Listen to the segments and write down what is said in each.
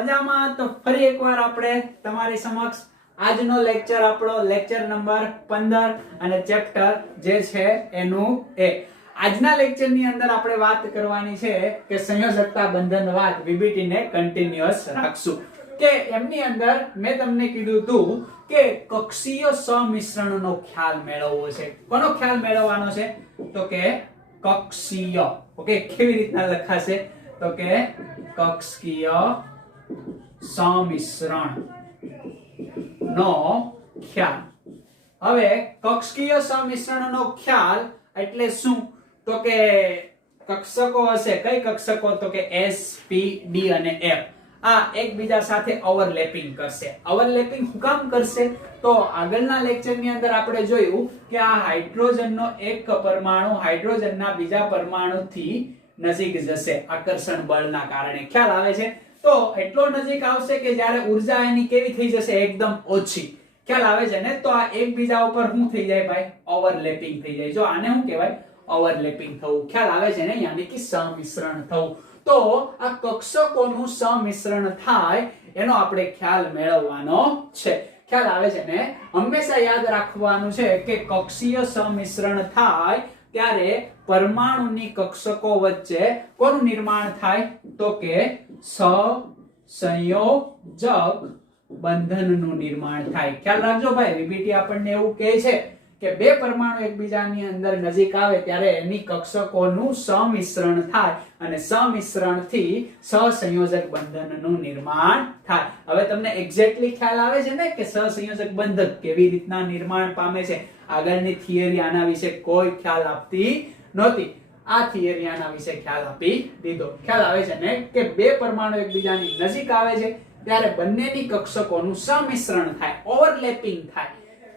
મજામાં? તો ફરી એકવાર આપણે તમારી સમક્ષ આજનો લેક્ચર આપણો લેક્ચર નંબર 15 અને ચેપ્ટર જે છે એનું આજના લેક્ચરની અંદર આપણે વાત કરવાની છે કે સંયોજકતા બંધનવાદ VBT ને કન્ટિન્યુઅસ રાખશું કે એમની અંદર મેં તમને કીધું હતું કે કક્ષીય સમિશ્રણનો ખ્યાલ મેળવવો છે. કોનો ખ્યાલ મેળવવાનો છે? તો કે કક્ષીય. ઓકે, કેવી રીતના લખાશે? તો કે કક્ષીય સમિશ્રણ નો ખ્યાલ. હવે કક્ષીય સમિશ્રણનો ખ્યાલ એટલે શું? તો કે કક્ષકો હશે. કઈ કક્ષકો? તો કે S, P, D અને F આ એકબીજા સાથે ઓવરલેપિંગ કરશે. ઓવરલેપિંગ શું કામ કરશે? તો આગળના લેક્ચરની અંદર આપણે જોયું કે આ હાઇડ્રોજનનો એક પરમાણુ હાઇડ્રોજનના બીજા પરમાણુથી નજીક જશે આકર્ષણ બળના કારણે. ખ્યાલ આવે છે? તો એટલો નજીક આવશે કે જ્યારે ઊર્જા એની કેવી થઈ જશે? એકદમ ઓછી. ખ્યાલ આવે છે ને? તો આ એકબીજા ઉપર શું થઈ જાય ભાઈ? ઓવરલેપિંગ થઈ જાય. જો આને શું કહેવાય? ઓવરલેપિંગ થવું. ખ્યાલ આવે છે ને? યાની કે સમિશ્રણ થવું. તો આ કક્ષકોનું સમિશ્રણ થાય એનો આપણે ખ્યાલ મેળવવાનો છે. ખ્યાલ આવે છે ને? હંમેશા યાદ રાખવાનું છે કે કક્ષીય સમિશ્રણ થાય ત્યારે પરમાણુની કક્ષકો વચ્ચે કોનું નિર્માણ થાય? તો કે સહસંયોજક બંધનનું નિર્માણ થાય. ખ્યાલ રાખજો ભાઈ, VBT આપણને એવું કહે છે કે બે પરમાણુ એકબીજાની અંદર નજીક આવે ત્યારે એની કક્ષકોનું સમિશ્રણ થાય અને સમિશ્રણથી સહસંયોજક બંધનનું નિર્માણ થાય. હવે તમને એક્ઝેક્ટલી ખ્યાલ આવે છે ને કે સહસંયોજક બંધન કેવી રીતના નિર્માણ પામે છે? આગળની થિયરી આના વિશે કોઈ ખ્યાલ આપતી નહોતી. આ થિયરી આના વિશે ખ્યાલ આપી દીધો. ખ્યાલ આવે છે ને કે બે પરમાણુ એકબીજાની નજીક આવે છે ત્યારે બંનેની કક્ષકોનું સમિશ્રણ થાય, ઓવરલેપિંગ થાય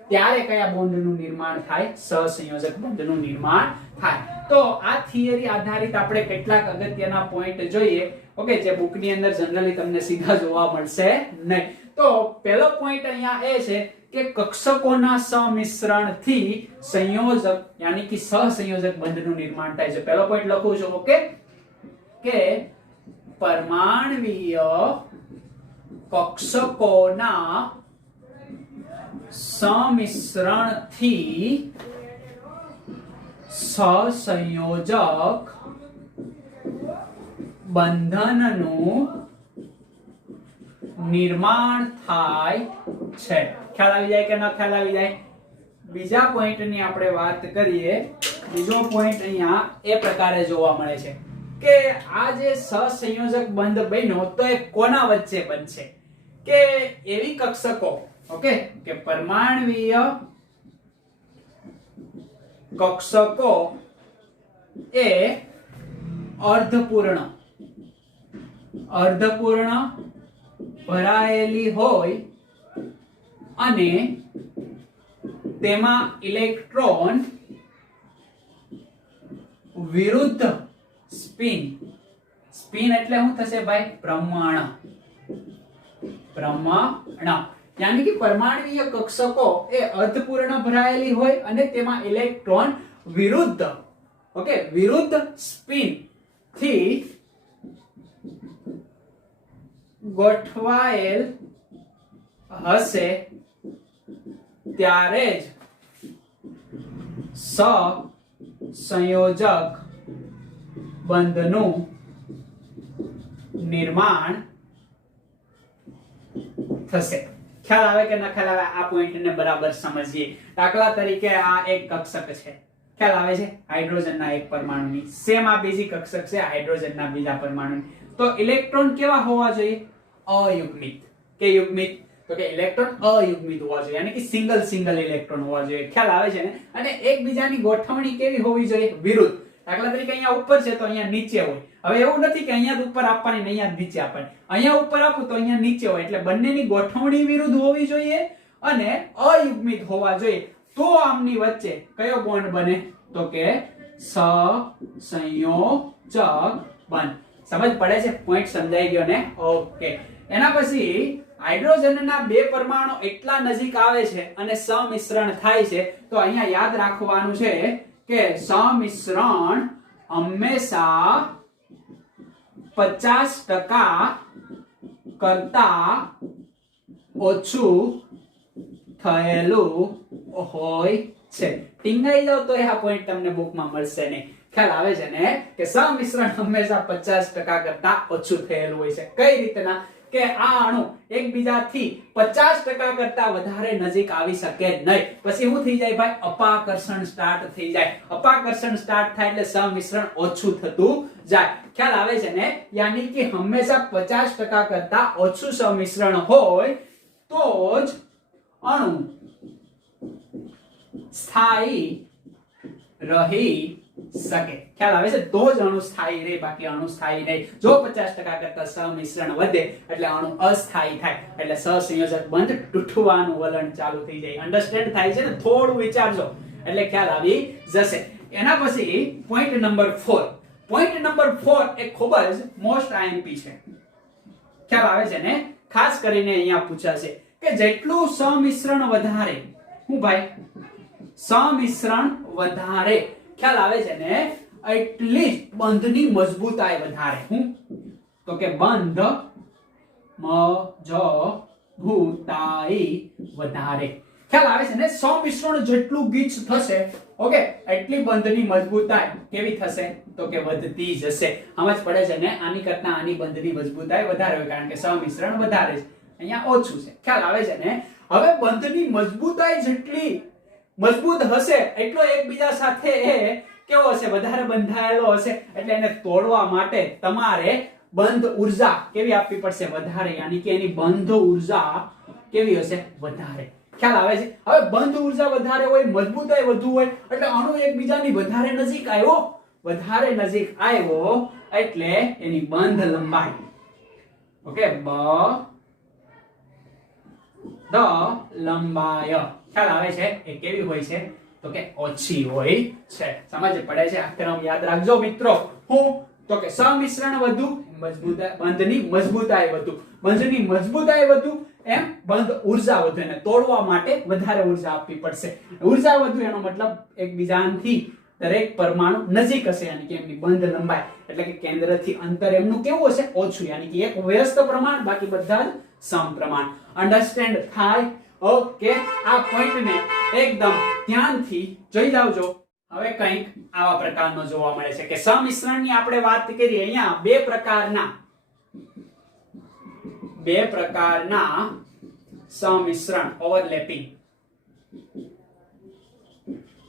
ત્યારે કયા બોન્ડનું નિર્માણ થાય? સહસંયોજક બંધનું નિર્માણ થાય. તો આ થિયરી આધારિત આપણે કેટલાક અગત્યના પોઈન્ટ જોઈએ. ઓકે, જે બુકની અંદર જનરલી તમને સીધા જોવા મળશે નહીં. તો પહેલો પોઈન્ટ અહીંયા એ છે કે કક્ષકોના સમિશ્રણથી સંયોજક યાની કે સહસંયોજક બંધનું નિર્માણ થાય છે. પહેલો પોઈન્ટ લખું છું. ઓકે, કે પરમાણ્વીય કક્ષકોના સમિશ્રણથી સહસંયોજક બંધનનું નિર્માણ થાય છે. ખ્યાલ આવી જાય કે ન ખ્યાલ આવી જાય? બીજા પોઈન્ટની આપણે વાત કરીએ. બીજો પોઈન્ટ અહીંયા એ પ્રકારે જોવા મળે છે કે આ જે સહસંયોજક બંધ બન્યો તો એ કોના વચ્ચે બનશે? કે એવી કક્ષકો, ઓકે, કે પરમાણ્વીય કક્ષકો એ અર્ધપૂર્ણ ભરાયેલી હોય અને તેમાં ઇલેક્ટ્રોન વિરુદ્ધ સ્પિન એટલે શું થશે ભાઈ? ભ્રમણ. યાની કે પરમાણ્વીય કક્ષકો એ અર્ધપૂર્ણ ભરાયેલી હોય અને તેમાં ઇલેક્ટ્રોન વિરુદ્ધ સ્પિન થી ગોઠવાયેલ હશે ત્યારે જ સહસંયોજક બંધનું નિર્માણ થશે. ખ્યાલ આવે કે ન ખ્યાલ આવે? આ પોઈન્ટને બરાબર સમજીએ. દાખલા તરીકે આ એક કક્ષક છે. ખ્યાલ આવે છે? હાઇડ્રોજનના એક પરમાણુની. સેમ આ બીજી કક્ષક છે હાઇડ્રોજનના બીજા પરમાણુની. તો ઇલેક્ટ્રોન કેવા હોવા જોઈએ? અયુગ્મિત. કે યુગ્મિત? તો કે ઇલેક્ટ્રોન અયુગ્મિત હોવા જોઈએ, યાની કે સિંગલ ઇલેક્ટ્રોન હોવા જોઈએ. ખ્યાલ આવે છે ને? અને એકબીજાની ગોઠવણી કેવી હોવી જોઈએ? વિરુદ્ધ. દાખલા તરીકે અહીંયા ઉપર છે તો અહીંયા નીચે હોય. હવે એવું નથી કે અહીંયા ઉપર આપવાની ને અહીંયા નીચે આપવાની. અહીંયા ઉપર આપું તો અહીંયા નીચે હોય. એટલે બંનેની ગોઠવણી વિરુદ્ધ હોવી જોઈએ અને અયુગ્મિત હોવા જોઈએ. તો આમની વચ્ચે કયો બોન્ડ બને? તો કે સહસંયોજક બંધ. સમજ પડે છે? પોઈન્ટ સમજાઈ ગયો ને? ઓકે. એના પછી હાઇડ્રોજનના બે પરમાણુ એટલા નજીક આવે છે અને સમિશ્રણ થાય છે તો અહીંયા યાદ રાખવાનું છે કે સમિશ્રણ હંમેશા 50% કરતા ઓછું થયેલું હોય છે. ટીંગાઈ જાવ તો આ પોઈન્ટ તમને બુકમાં મળશે નહીં. ખ્યાલ આવે છે ને કે સમિશ્રણ હંમેશા 50% કરતા ઓછું થયેલું હોય છે. કઈ રીતના કે આ અણુ એકબીજાથી 50% કરતા વધારે નજીક આવી શકે નહીં. પછી શું થઈ જાય ભાઈ? અપાકર્ષણ સ્ટાર્ટ થઈ જાય. અપાકર્ષણ સ્ટાર્ટ થાય એટલે સમિશ્રણ ઓછું થતું જાય. ખ્યાલ આવે છે ને? યાની કે હંમેશા 50% કરતા ઓછું સમિશ્રણ હોય તો જ અણુ સ્થાયી રહી શકે. ખ્યાલ આવે છે? તો જ અણુ સ્થાયી રહે, બાકી અણુ સ્થાયી નહીં. જો 50% કરતા સમિશ્રણ વધે એટલે અણુ અસ્થાયી થાય, એટલે સહસંયોજક બંધ તૂટવાનું વલણ ચાલુ થઈ જાય. અન્ડરસ્ટેન્ડ થાય છે ને? થોડું વિચારજો એટલે ખ્યાલ આવી જશે. એના પછી પોઈન્ટ નંબર 4. પોઈન્ટ નંબર 4 એ ખૂબ જ મોસ્ટ આઈએમપી છે. ખ્યાલ આવે છે ને? ખાસ કરીને અહીંયા પૂછાશે કે જેટલું સમિશ્રણ વધારે, હું ભાઈ સમિશ્રણ વધારે, ખ્યાલ આવે છે ને? એટલી બંધની મજબૂતાઈ વધારે. હું તો કે બંધ મજબૂતાઈ વધારે. ખ્યાલ આવે છે ને? સમિશ્રણ જેટલું ગીચ થશે, ઓકે, એટલી બંધની મજબૂતાઈ કેવી થશે? તો કે વધતી જશે. સમજ પડે છે ને? આની કરતા આની બંધની મજબૂતાઈ વધારે હોય, કારણ કે સમિશ્રણ વધારે છે, અહીંયા ઓછું છે. ખ્યાલ આવે છે ને? હવે બંધની મજબૂતાઈ જેટલી મજબૂત હશે એટલો એકબીજા સાથે એ કેવો હશે? વધારે બંધાયેલો હશે. એટલે એને તોડવા માટે તમારે બંધ ઉર્જા કેવી આપવી પડશે? વધારે. યાની કે એની બંધ ઉર્જા કેવી હશે? વધારે. ખ્યાલ આવે છે? હવે બંધ ઉર્જા વધારે હોય, મજબૂતાઈ વધુ હોય, એટલે અણુ એકબીજાની વધારે નજીક આવ્યો. વધારે નજીક આવ્યો એટલે એની બંધ લંબાઈ, ઓકે, લંબાઈ ખ્યાલ આવે છે એ કેવી હોય છે? તો કે ઓછી હોય છે. સમજ પડે છે? આ ક્રમ યાદ રાખજો મિત્રો. હું તો કે સમિશ્રણ વધુ, બંધની મજબૂતાઈ વધુ. બંધની મજબૂતાઈ વધુ એમ બંધ ઉર્જા વધુ. એને તોડવા માટે વધારે ઉર્જા આપવી પડશે. ઉર્જા વધુ એનો મતલબ એકબીજાથી દરેક પરમાણુ નજીક હશે, યાની કે એમની બંધ લંબાઈ એટલે કે કેન્દ્રથી અંતર એમનું કેવું હશે? ઓછું. યાની કે એક વ્યસ્ત પ્રમાણ, બાકી બધા જ સમપ્રમાણ. અન્ડરસ્ટેન્ડ થાય? ઓકે, આ પોઈન્ટને એકદમ ધ્યાનથી જોઈ જાવજો. હવે કંઈક આવા પ્રકારનો જોવા મળે છે કે સમિશ્રણની આપણે વાત કરી. અહીંયા બે પ્રકારના સમિશ્રણ ઓવરલેપિંગ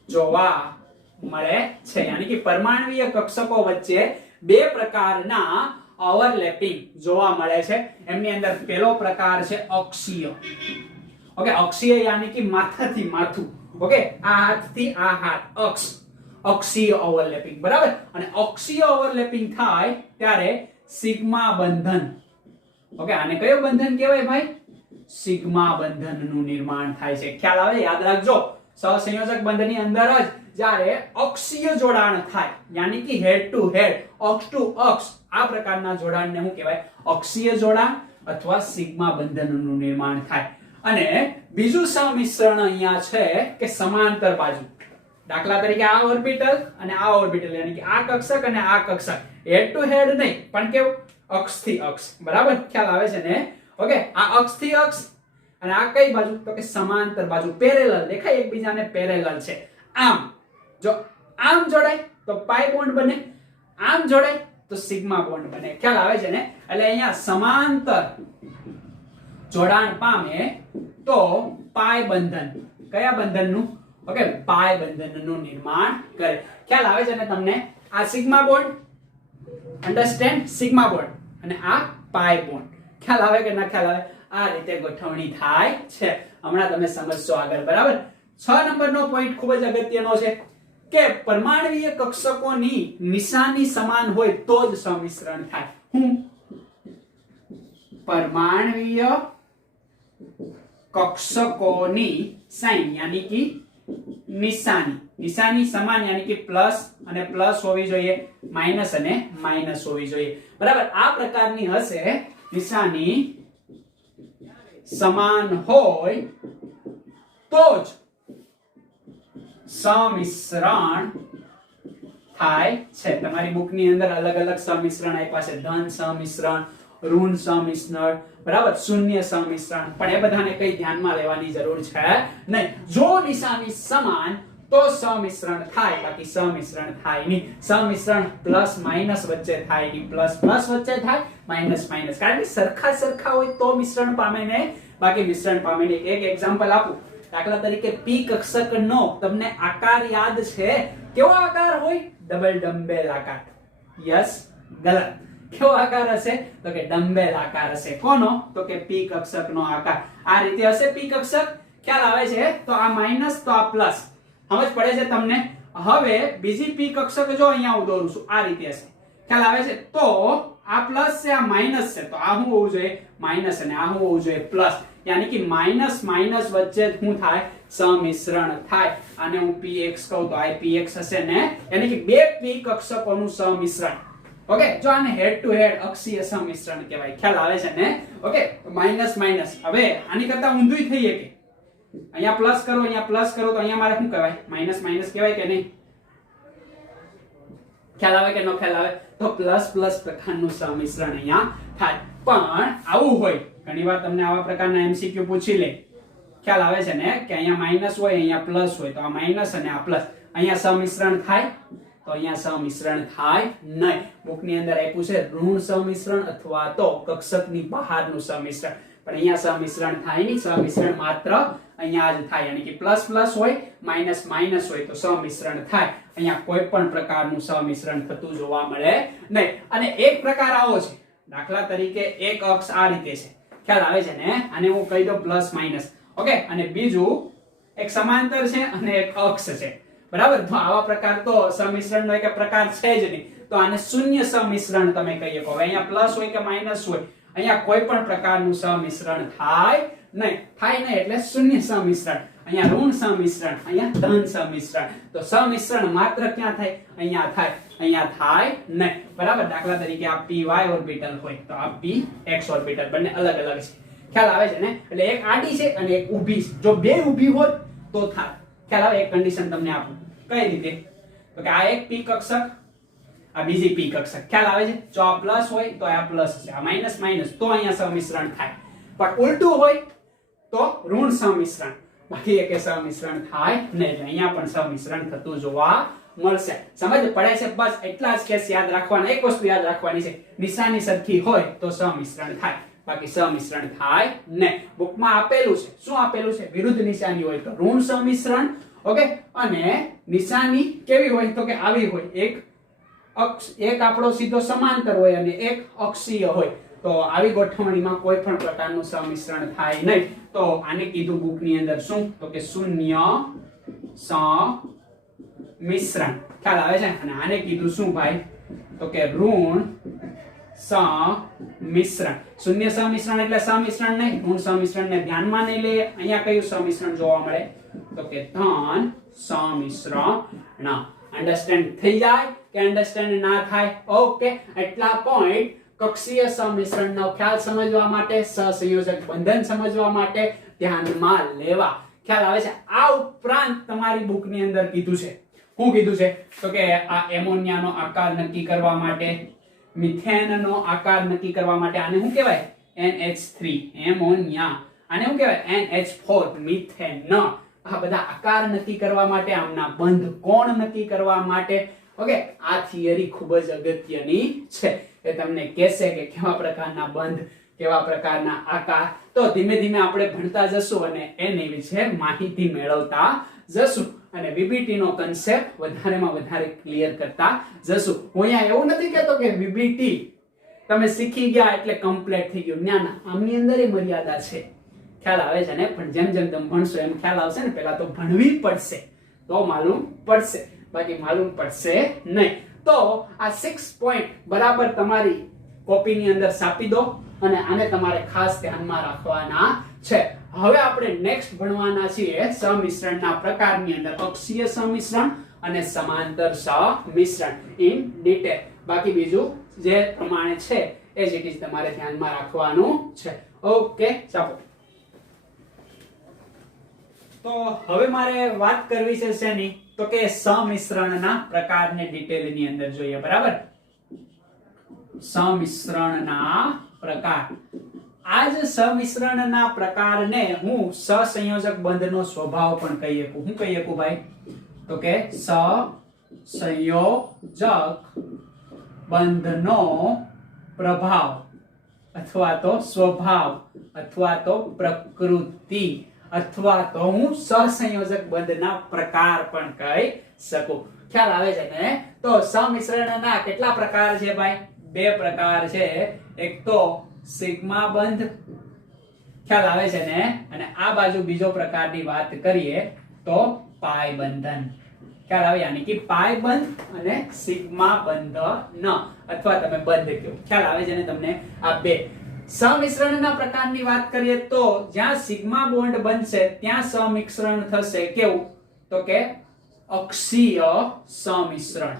જોવા મળે છે. યાની કે પરમાણ્વીય કક્ષકો વચ્ચે બે પ્રકારના ઓવરલેપિંગ જોવા મળે છે. એમની અંદર પહેલો પ્રકાર છે અક્ષીય. ઓકે, અક્ષીય યાની કે માથાથી માથું, ઓકે, આ હાથથી આ હાથ, અક્ષીય ઓવરલેપિંગ, બરાબર. અને અક્ષીય ઓવરલેપિંગ થાય ત્યારે સિગ્મા બંધન, ઓકે, આને કયો બંધન કહેવાય ભાઈ? સિગ્મા બંધનનું નિર્માણ થાય છે. ખ્યાલ આવે? યાદ રાખજો. સહસંયોજક બંધની અંદર જ જ્યારે અક્ષીય જોડાણ થાય, યાની કે હેડ ટુ હેડ, અક્ષ ટુ અક્ષ, આ પ્રકારના જોડાણને શું કહેવાય? અક્ષીય જોડાણ અથવા સિગ્મા બંધનનું નિર્માણ થાય. અને બીજું સમિશ્રણ અહીંયા છે કે સમાંતર બાજુ. દાખલા તરીકે આ ઓર્બિટલ અને આ ઓર્બિટલ, યાની કે આ કક્ષક અને આ કક્ષક, હેડ ટુ હેડ નહીં, પણ કેવું? અક્ષ થી અક્ષ, બરાબર. ખ્યાલ આવે છે ને? ઓકે, આ અક્ષ થી અક્ષ અને આ કઈ બાજુ? તો કે સમાંતર બાજુ, પેરેલલ દેખાય, એકબીજાને પેરેલલ છે. આમ જો આમ જોડાય તો પાઈ બોન્ડ બને, આમ જોડાય તો સિગ્મા બોન્ડ બને. ખ્યાલ આવે છે ને? એટલે અહીંયા સમાંતર જોડાણ પામે તો પાઈ બંધન, કયા બંધનનું? ઓકે, પાઈ બંધનનું નિર્માણ કરે. ખ્યાલ આવે છે ને તમને? આ sigma bond, understand? Sigma bond અને આ પાઈ બોન્ડ. ખ્યાલ આવે કે ના ખ્યાલ આવે? આ રીતે ગોઠવણી થાય છે. હમણાં તમે સમજશો આગળ, બરાબર. 6 નંબરનો પોઈન્ટ ખૂબ જ અગત્યનો છે કે પરમાણ્વીય કક્ષકોની નિશાની સમાન હોય તો જ સમિશ્રણ થાય. હું પરમાણ્વીય કક્ષકોની સાઇન યાની કે નિશાની સમાન, યાની કે પ્લસ અને પ્લસ હોવી જોઈએ, માઇનસ અને માઇનસ હોવી જોઈએ, બરાબર. આ પ્રકારની હશે નિશાની સમાન હોય તો જ સમિશ્રણ થાય છે. તમારી બુકની અંદર અલગ અલગ સમિશ્રણ આપ્યા છે. ધન સમિશ્રણ, ઋણ સમિશ્રણ, બરાબર, શૂન્ય સમિશ્રણ, પણ એ બધાને કઈ ધ્યાનમાં લેવાની જરૂર છે નહીં. જો નિશાની સમાન તો સમિશ્રણ થાય, બાકી સમિશ્રણ થાય નહીં. સમિશ્રણ પ્લસ માઇનસ વચ્ચે થાય નહીં, પ્લસ પ્લસ વચ્ચે થાય, માઇનસ માઇનસ, કારણ કે સરખા હોય તો મિશ્રણ પામે નહીં, બાકી મિશ્રણ પામે નહીં. એક એક્ઝામ્પલ આપું. દાખલા તરીકે પી કક્ષકનો તમને આકાર યાદ છે? કેવો આકાર હોય? ડબલ ડમ્બેલ આકાર. યસ, ગલત. કેવો આકાર હશે? તો કે ડમ્બેલ આકાર હશે. કોનો? તો કે પી કક્ષકનો આકાર આ રીતે હશે. પી કક્ષક ખ્યાલ આવે છે? તો આ માઇનસ તો આ પ્લસ. સમજ પડે છે તમને? હવે બીજી પી કક્ષક જો અહીંયા હું દોરું છું, આ રીતે હશે. ખ્યાલ આવે છે? તો આ પ્લસ છે, આ માઇનસ છે, તો આ શું હોવું જોઈએ? માઇનસ, અને આ શું હોવું જોઈએ? પ્લસ. યાની કે માઇનસ માઇનસ વચ્ચે શું થાય? સમિશ્રણ થાય. આને હું px કહું તો આ px હશે ને, યાની કે બે પી કક્ષકોનું સમિશ્રણ. ઓકે, જો આને હેડ ટુ હેડ અક્ષીય સમિશ્રણ કહેવાય. ખ્યાલ આવે છે ને? Okay, minus minus. હવે આની કરતા ઊંધું થઈએ કે અહીંયા પ્લસ કરો, અહીંયા પ્લસ કરો, તો અહીંયા મારે શું કહેવાય? માઇનસ માઇનસ કહેવાય કે નહીં? ખ્યાલ આવે કે ન ખ્યાલ આવે? તો પ્લસ પ્લસ પ્રકારનું સમિશ્રણ અહીંયા થાય. પણ આવું હોય, ઘણીવાર તમને આવા પ્રકારના એમસીક્યુ પૂછી લે. ખ્યાલ આવે છે ને? કે અહીંયા માઇનસ હોય, અહીંયા પ્લસ હોય, તો આ માઇનસ અને આ પ્લસ, અહીંયા સમિશ્રણ થાય? તો અહીંયા સમિશ્રણ થાય નહીં. બુકની અંદર આપ્યું છે ઋણ સમિશ્રણ અથવા તો કક્ષકની બહારનું સમિશ્રણ, પણ અહીંયા સમિશ્રણ થાય નહીં. સમિશ્રણ માત્ર અહીંયા જ થાય, યાની કે પ્લસ પ્લસ હોય, માઇનસ માઇનસ હોય તો સમિશ્રણ થાય. અહીંયા કોઈ પણ પ્રકારનું સમિશ્રણ થતું જોવા મળે નહીં. અને એક પ્રકાર આવો છે, દાખલા તરીકે એક અક્ષ આ રીતે છે. ખ્યાલ આવે છે ને? આને હું કહી દઉં પ્લસ માઇનસ. ઓકે, અને બીજું એક સમાંતર છે અને એક અક્ષ છે, બરાબર. તો આવા પ્રકાર તો સમિશ્રણનો એક પ્રકાર છે જ નહીં, તો આને શૂન્ય સમિશ્રણ તમે કહી શકો. અહીંયા પ્લસ હોય કે માઇનસ હોય, અહીંયા કોઈ પણ પ્રકારનું સમિશ્રણ થાય નહીં. થાય નહીં એટલે શૂન્ય સમિશ્રણ. અહીંયા ઋણ સમિશ્રણ, અહીંયા ધન સમિશ્રણ. તો સમિશ્રણ માત્ર ક્યાં થાય? અહીંયા થાય, અહીંયા થાય નહીં, બરાબર. દાખલા તરીકે આ py ઓર્બિટલ હોય તો આ px ઓર્બિટલ બંને અલગ અલગ છે. ખ્યાલ આવે છે ને? એટલે એક આડી છે અને એક ઊભી છે. જો બે ઊભી હોત તો થાય. ખ્યાલ આવે? એક કન્ડિશન તમને આપું. કઈ રીતે? તો કે આ એક પી કક્ષક, આ બીજી પી કક્ષક. ખ્યાલ આવે છે? જો આ પ્લસ હોય તો આ પ્લસ છે, આ માઇનસ માઇનસ, તો અહીંયા સમિશ્રણ થાય. પણ ઉલટું હોય તો ઋણ સમિશ્રણ, બાકી એક સમિશ્રણ થાય નહીં. અહીંયા પણ સમિશ્રણ થતું જોવા મળશે. સમજ પડે છે? બસ એટલા જ કેસ યાદ રાખવાના. એક વસ્તુ યાદ રાખવાની છે, નિશાની સરખી હોય તો સમિશ્રણ થાય, બાકી સમિશ્રણ થાય નહીં. બુકમાં આપેલું છે, શું આપેલું છે? વિરુદ્ધ નિશાની હોય તો ઋણ સમિશ્રણ. ઓકે, અને નિશાની કેવી હોય? તો કે આવી હોય, એક આપણો સીધો સમાંતર હોય અને એક અક્ષીય હોય. તો આવી ગોઠવણીમાં કોઈ પણ પ્રકારનું સમિશ્રણ થાય નહીં. તો આને કીધું બુકની અંદર શું? તો કે શૂન્ય સમિશ્રણ. ખ્યાલ આવે છે? અને આને કીધું શું ભાઈ? તો કે ઋણ સમિશ્રણ. શૂન્ય સમિશ્રણ એટલે સમિશ્રણ નહીં, ઋણ સમિશ્રણ ને ધ્યાનમાં નહીં લઈએ. અહીંયા કયું સમિશ્રણ જોવા મળે? તો કે ધન સમિશ્રણ. અન્ડરસ્ટેન્ડ થઈ જાય કે અન્ડરસ્ટેન્ડ ના થાય? ઓકે, એટલા પોઈન્ટ કક્ષીય સમિશ્રણનો ખ્યાલ સમજવા માટે, સહસંયોજક બંધન સમજવા માટે ધ્યાનમાં લેવા. ખ્યાલ આવે છે? આ ઉપરાંત તમારી બુકની અંદર કીધું છે, શું કીધું છે? તો કે આ એમોનિયાનો આકાર નક્કી કરવા માટે, મિથેનનો આકાર નક્કી કરવા માટે, આને શું કહેવાય? NH3 ammonia. આને શું કહેવાય? NH4 methane. આ બધા આકાર નક્કી કરવા માટે, આમના બંધ કોણ નક્કી કરવા માટે. ઓકે, આ થિયરી ખૂબ જ અગત્યની છે. એ તમને કહેશે કે કેવા પ્રકારના બંધ, કેવા પ્રકારના આકાર. તો ધીમે ધીમે આપણે ભણતા જશું અને એની વિશે માહિતી મેળવતા જશું અને VBT નો કન્સેપ્ટ વધારેમાં વધારે ક્લિયર કરતા જશું. હું અહીંયા એવું નથી કહેતો કે VBT તમે શીખી ગયા એટલે કમ્પ્લીટ થઈ ગયું. ના ના, આમની અંદર એ મર્યાદા છે. ખ્યાલ આવે છે ને? પણ જેમ જેમ તમે ભણશો એમ ખ્યાલ આવશે ને. પહેલા તો ભણવી પડશે તો માલુમ પડશે, બાકી માલુમ પડશે નહીં. તો આ 6 પોઈન્ટ બરાબર તમારી કોપીની અંદર છાપી દો અને આને તમારે ખાસ ધ્યાનમાં રાખવાના છે. હવે આપણે નેક્સ્ટ ભણવાના છીએ સમિશ્રણના પ્રકારની અંદર અક્ષીય સમિશ્રણ અને સમાંતર સમિશ્રણ ઇન ડિટેલ. બાકી બીજું જે પ્રમાણે છે એ જ ઇટ તમારે ધ્યાનમાં રાખવાનું છે. ઓકે, ચાલો. તો હવે મારે વાત કરવી છે શેની? તો કે સમિશ્રણના પ્રકારને ડિટેલની અંદર જોઈએ, બરાબર. સમિશ્રણના પ્રકાર. આ જ સમિશ્રણના પ્રકારને હું સહસંયોજક બંધનો સ્વભાવ પણ કહી શકું. હું કહી શકું ભાઈ? તો કે સહસંયોજક બંધનો પ્રભાવ અથવા તો સ્વભાવ અથવા તો પ્રકૃતિ અથવા તો હું સહસંયોજક બંધના પ્રકાર પણ કહી શકું. ખ્યાલ આવે છે ને? તો સમિશ્રણના કેટલા પ્રકાર છે ભાઈ? બે પ્રકાર છે. એક તો સિગ્મા બંધ, ખ્યાલ આવે છે ને? અને આ બાજુ બીજો પ્રકારની વાત કરીએ તો પાઈ બંધન. ખ્યાલ આવે? યાની કે પાઈ બંધ અને સિગ્મા બંધન અથવા તમે બંધ કહો. ખ્યાલ આવે છે ને તમને? આ બે સમિશ્રણના પ્રકારની વાત કરીએ તો જ્યાં સિગ્મા બોન્ડ બનશે ત્યાં સમિશ્રણ થશે કેવું? તો કે અક્ષીય સમિશ્રણ.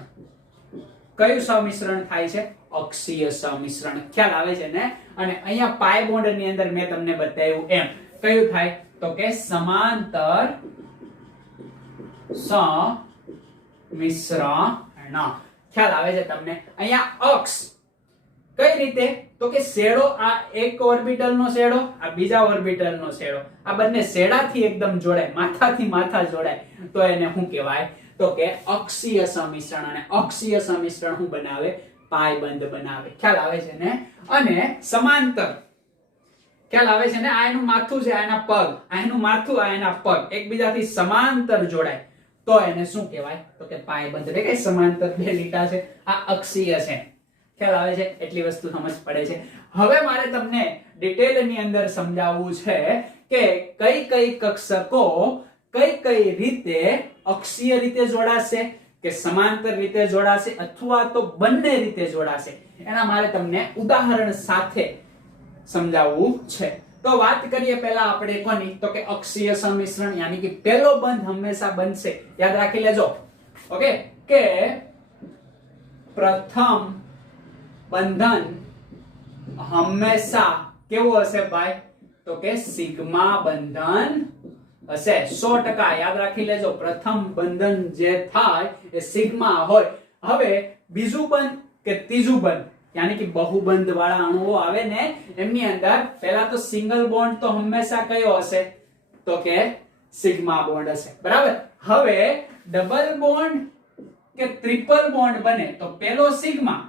કયું સમિશ્રણ થાય છે? અક્ષીય સમિશ્રણ. ખ્યાલ આવે છે ને? અને અહીંયા પાઈ બોન્ડ ની અંદર મેં તમને બતાવ્યું એમ કયું થાય? તો કે સમાંતર સમિશ્રણ. ખ્યાલ આવે છે તમને? અહીંયા અક્ષ કઈ રીતે? તો કે શેડો, આ એક ઓર્બિટલ નો શેડો, આ બીજા ઓર્બિટલ નો શેડો, આ બંને શેડાથી એકદમ જોડાય, માથાથી માથા જોડાય તો એને શું કહેવાય? તો કે અક્ષીય સમિશ્રણ. અને અક્ષીય સમિશ્રણ શું બનાવે? પાઈ બંધ બનાવે. ખ્યાલ આવે છે ને? અને સમાંતર, ખ્યાલ આવે છે ને? આ એનું માથું છે, આ એના પગ, આ એનું માથું, આ એના પગ એકબીજાથી સમાંતર જોડાય તો એને શું કહેવાય? તો કે પાઈ બંધ. એટલે કે સમાંતર બે લીટા છે, આ અક્ષીય છે. ખ્યાલ આવે છે? એટલી વસ્તુ સમજ પડે છે. હવે મારે તમને ડિટેલ ની અંદર સમજાવવું છે કે કઈ કઈ કક્ષકો કઈ કઈ રીતે અક્ષીય રીતે જોડાશે કે સમાંતર રીતે જોડાશે અથવા તો બંને રીતે જોડાશે. એના મારે તમને ઉદાહરણ સાથે સમજાવવું છે. તો વાત કરીએ પહેલા આપણે કોની? તો કે અક્ષીય સમિશ્રણ. યાની કે પહેલો બંધ હંમેશા બનશે, યાદ રાખી લેજો. ઓકે, કે પ્રથમ બંધન હંમેશા કેવું હશે ભાઈ? તો કે સિગ્મા બંધન હશે. 100% યાદ રાખી લેજો. પ્રથમ બંધન જે થાય એ સિગ્મા હોય. હવે બીજું બંધ કે ત્રીજું બંધ યાની કે બહુબંધ વાળા અણુઓ આવે ને એમની અંદર પહેલા તો સિંગલ બોન્ડ તો હંમેશા કયો હશે? તો કે સિગ્મા બોન્ડ હશે. બરાબર? હવે ડબલ બોન્ડ કે ટ્રિપલ બોન્ડ બને તો પેલો સિગ્મા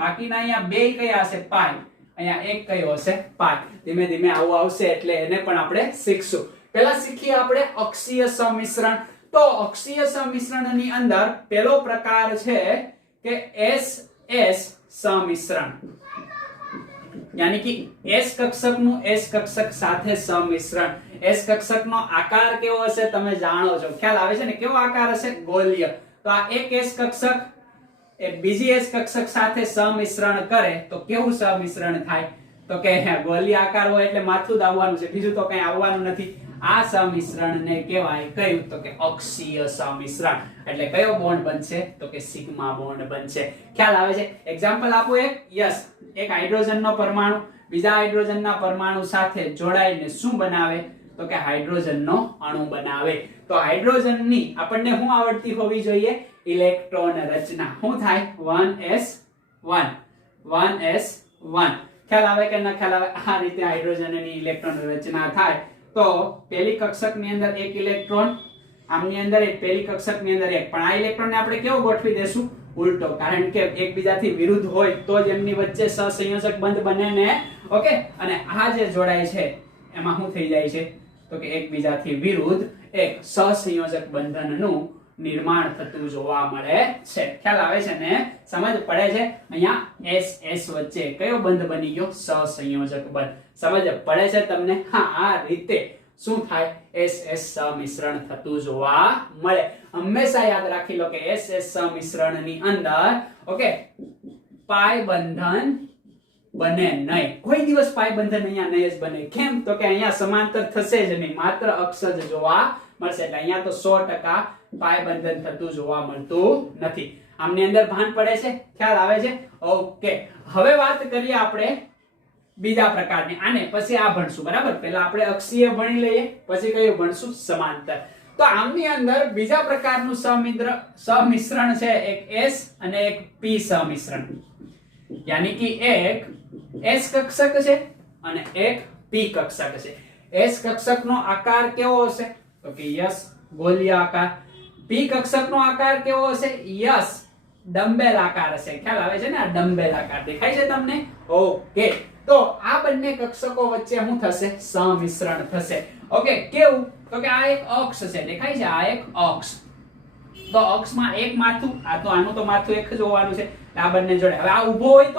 બાકીના અહીંયા બે કયા હશે? પાઈ. અહીંયા એક કયો હશે? પાઈ. ધીમે ધીમે આવું આવશે એટલે એને પણ આપણે શીખશું. પહેલા શીખીએ આપણે અક્ષીય સમિશ્રણ. તો અક્ષીય સમિશ્રણની અંદર પહેલો પ્રકાર છે કે SS સમિશ્રણ. યાની કે S કક્ષકનું S કક્ષક સાથે સમિશ્રણ. S કક્ષકનો આકાર કેવો હશે તમે જાણો છો. ખ્યાલ આવે છે ને? કેવો આકાર હશે? ગોલીય. તો આ એક S કક્ષક એ બીજી S કક્ષક સાથે સમિશ્રણ કરે તો કેવું સમિશ્રણ થાય? તો કે ગોલીય આકાર હોય એટલે માથું જ આવવાનું છે, બીજું તો કઈ આવવાનું નથી. આ સમિશ્રણને કહેવાય કયું? તો કે અક્ષીય સમિશ્રણ. એટલે કયો બોન્ડ બનશે? તો કે સિગ્મા બોન્ડ બનશે. ખ્યાલ આવે છે? એક્ઝામ્પલ આપો એક. યસ, એક હાઇડ્રોજનનો પરમાણુ બીજા હાઇડ્રોજનના પરમાણુ સાથે જોડાઈને શું બનાવે? તો કે હાઇડ્રોજનનો અણુ બનાવે. તો હાઇડ્રોજનની આપણને શું આવડતી હોવી જોઈએ? ઇલેક્ટ્રોન રચના. શું થાય? 1s1. ખ્યાલ આવે કે ન ખ્યાલ આવે? આ રીતે હાઇડ્રોજનની ઇલેક્ટ્રોન રચના થાય. તો પહેલી કક્ષકની અંદર એક ઇલેક્ટ્રોન, આમની અંદર એક, પહેલી કક્ષકની અંદર એક. પણ આ ઇલેક્ટ્રોનને આપણે કેવો ગોઠવી દેશું? ઉલટો. કારણ કે એકબીજાથી વિરુદ્ધ હોય તો જ એમની વચ્ચે સહસંયોજક બંધ બને ને. ઓકે, અને આ જે જોડાય છે એમાં શું થઈ જાય છે? તો કે એકબીજાથી વિરુદ્ધ એક સહસંયોજક બંધનનું નિર્માણ થતું જોવા મળે છે. ખ્યાલ આવે છે ને? સમજ પડે છે? અહીંયા SS વચ્ચે કયો બંધ બની ગયો? સહસંયોજક બંધ. સમજ પડે છે તમને? હા, આ રીતે શું થાય? SS સમિશ્રણ થતું જોવા મળે. હંમેશા યાદ રાખી લો કે SS સમિશ્રણની અંદર ઓકે પાઈ બંધન બને નહીં. કોઈ દિવસ પાઈ બંધન અહીંયા નહીં જ બને. કેમ? તો કે અહીંયા સમાંતર થશે જ નહીં, માત્ર અક્ષ જ જોવા મળશે. એટલે અહીંયા તો 100% પાઈ બંધન થતું જોવા મળતું નથી. આમની અંદર ભાન પડે છે? ખ્યાલ આવે છે? ઓકે, હવે વાત કરીએ આપણે બીજા પ્રકારની. આને પછી આ ભણશું. બરાબર? પહેલા આપણે અક્ષીય ભણી લઈએ, પછી કયું ભણશું? સમાંતર. તો આમની અંદર બીજા પ્રકારનું સમિશ્રણ છે, એક S અને એક P સમિશ્રણ. यानी कि एक S કક્ષક છે અને એક P કક્ષક છે. S કક્ષકનો આકાર કેવો હશે તો કે યસ ગોળીય આકાર. P કક્ષકનો આકાર કેવો હશે યસ ડમ્બેલ આકાર હશે. ખ્યાલ આવે છે ને? આ ડમ્બેલ આકાર દેખાય છે તમને? ઓકે, તો આ બંને કક્ષકો વચ્ચે શું થશે? સમિશ્રણ થશે. ઓકે, કેવું તો કે આ એક અક્ષ છે, દેખાય છે? આ એક અક્ષ. તો અક્ષમાં એક માથું, આ તો આનું તો માથું એક જ હોવાનું છે. આ બંને જોડે હવે આ ઊભો હોય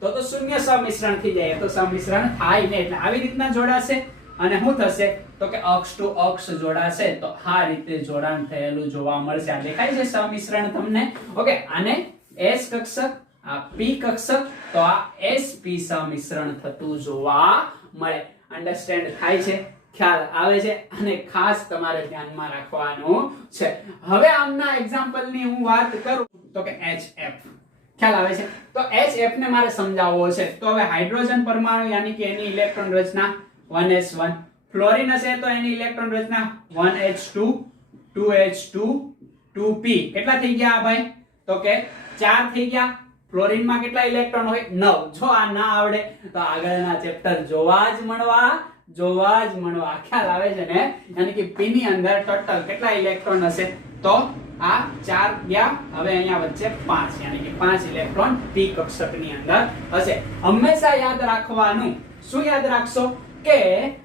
તો શૂન્ય સમિશ્રણ થઈ જાય. તો સમિશ્રણ થાય ને એટલે આવી રીતના જોડાશે. અને શું થશે તો કે અક્ષ ટુ અક્ષ જોડાશે. તો આ રીતે જોડાણ થયેલું જોવા મળશે. આ દેખાય છે સમિશ્રણ તમને? ઓકે, આને S કક્ષક, આ P કક્ષક, તો આ SP સમિશ્રણ થતું જોવા મળે. અન્ડરસ્ટેન્ડ થાય છે? ખ્યાલ આવે છે? અને ખાસ તમારે ધ્યાનમાં રાખવાનું છે. હવે આમના એક્ઝામ્પલ ની હું વાત કરું તો કે HF. ખ્યાલ આવે છે? તો HF ને મારે સમજાવવો છે. તો હવે હાઇડ્રોજન પરમાણુ યાની કે એની ઇલેક્ટ્રોન રચના 1s1, ફ્લોરિન હશે તો એની ઇલેક્ટ્રોન રચના 1h2, 2h2, 2p. કેટલા થઈ ગયા ભાઈ? તો કે 4 થઈ ગયા. ફ્લોરિનમાં કેટલા ઇલેક્ટ્રોન હોય? 9. જો આ ના આવડે તો આગળના ચેપ્ટર જોવા જ મળવા. ખ્યાલ આવે છે ને? યાની કે p ની અંદર ટોટલ કેટલા ઇલેક્ટ્રોન હશે? તો આ 4 ગયા. હવે અહીંયા વચ્ચે 5, યાની કે 5 ઇલેક્ટ્રોન p કક્ષકની અંદર હશે. હંમેશા યાદ રાખવાનું. શું યાદ રાખશો? કે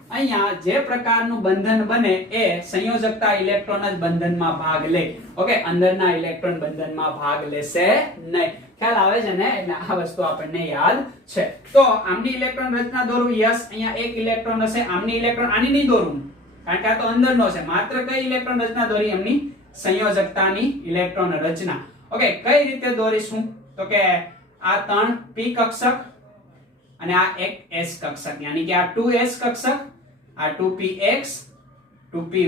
અહીંયા જે પ્રકારનું બંધન બને એ સંયોજકતા ઇલેક્ટ્રોન જ બંધનમાં ભાગ લે. ઓકે, અંદરના ઇલેક્ટ્રોન બંધનમાં ભાગ લેશે નહીં. ખ્યાલ આવે છે ને? એટલે આ વસ્તુ આપણને યાદ છે. તો આમની ઇલેક્ટ્રોન રચના દોરું. યસ, અહીંયા એક ઇલેક્ટ્રોન હશે. આમની ઇલેક્ટ્રોન આની નહીં દોરું કારણ કે આ તો અંદરનો છે. માત્ર કઈ ઇલેક્ટ્રોન રચના દોરી? એમની સંયોજકતાની ઇલેક્ટ્રોન રચના. ઓકે, કઈ રીતે દોરીશું તો કે આ 3 p કક્ષક અને આ એક S કક્ષક, યાની કે આ 2S કક્ષક, આ 2px, 2py,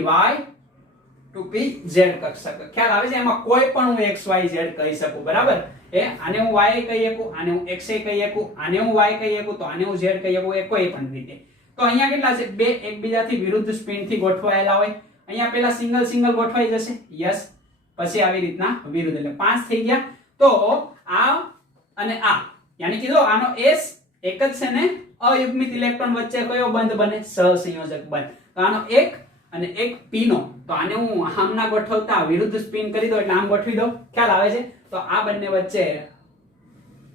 2pz કક્ષક. ખ્યાલ આવે છે? એમાં કોઈ પણ હું x y z કહી શકું. બરાબર? આને હું y કહી શકું, આને હું x કહી શકું, આને હું y કહી શકું, તો આને હું z કહી શકું. એ કોઈ પણ રીતે. તો અહીંયા કેટલા છે? બે એકબીજાથી વિરુદ્ધ સ્પિન થી ગોઠવાયેલા હોય. અહીંયા પેલા સિંગલ ગોઠવાઈ જશે. યસ, પછી આવી રીતના વિરુદ્ધ, એટલે 5 થઈ ગયા. તો આ અને આ, યાની કે જો આનો S એક જ છે ને, અયુગ્મિત ઇલેક્ટ્રોન વચ્ચે કયો બંધ બને? સહસંયોજક બંધ. તો આનો એક અને એક p નો, તો આને હું આમના ગોઠવતા વિરુદ્ધ સ્પિન કરી દો એટલે આમ ગોઠવી દો. ખ્યાલ આવે છે? તો આ બંને વચ્ચે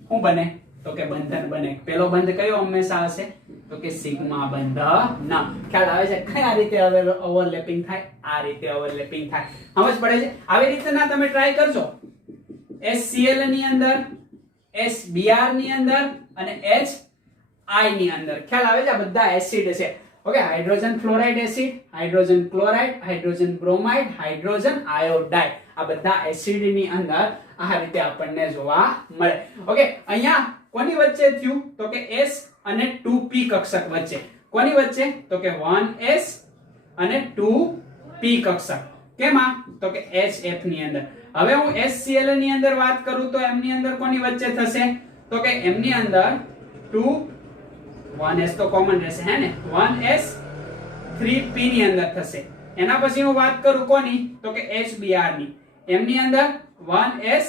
શું બને તો કે બંધન બને. પેલો બંધ કયો હંમેશા હશે તો કે સિગ્મા બંધન. ખ્યાલ આવે છે? કયા રીતે હવે ઓવરલેપિંગ થાય? આ રીતે ઓવરલેપિંગ થાય. સમજ પડે છે? આવી રીતે ના તમે ટ્રાય કરજો. HCl ની અંદર, SBr ની અંદર અને HI ની અંદર. ખ્યાલ આવે છે? આ બધા એસિડ છે. Okay, hydrogen fluoride acid, hydrogen chloride, hydrogen bromide, hydrogen iodide, આ બધા એસિડ ની અંદર આ રીતે આપણને જોવા મળે. ઓકે, અહીંયા કોની વચ્ચે થયું તો કે S અને 2p કક્ષક વચ્ચે. કોની વચ્ચે તો કે 1s અને 2p કક્ષક. કેમાં તો કે HF ની અંદર. હવે હું HCl ની અંદર વાત કરું તો એમની અંદર કોની વચ્ચે થશે તો કે એમની અંદર 1s તો કોમન રહેશે હે ને, 1s 3p ની અંદર થશે. એના પછી હું વાત કરું કોની તો કે HBr ની. એમની અંદર 1s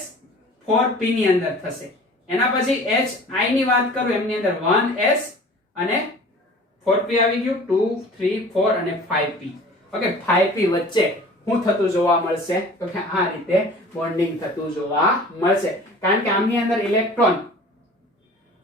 4p ની અંદર થશે. એના પછી HI ની વાત કરું, એમની અંદર 1s અને 4p આવી ગયું, 2 3 4 અને 5p. ઓકે, 5p વચ્ચે શું થતું જોવા મળશે તો કે આ રીતે બોન્ડિંગ થતું જોવા મળશે. કારણ કે આમની અંદર ઇલેક્ટ્રોન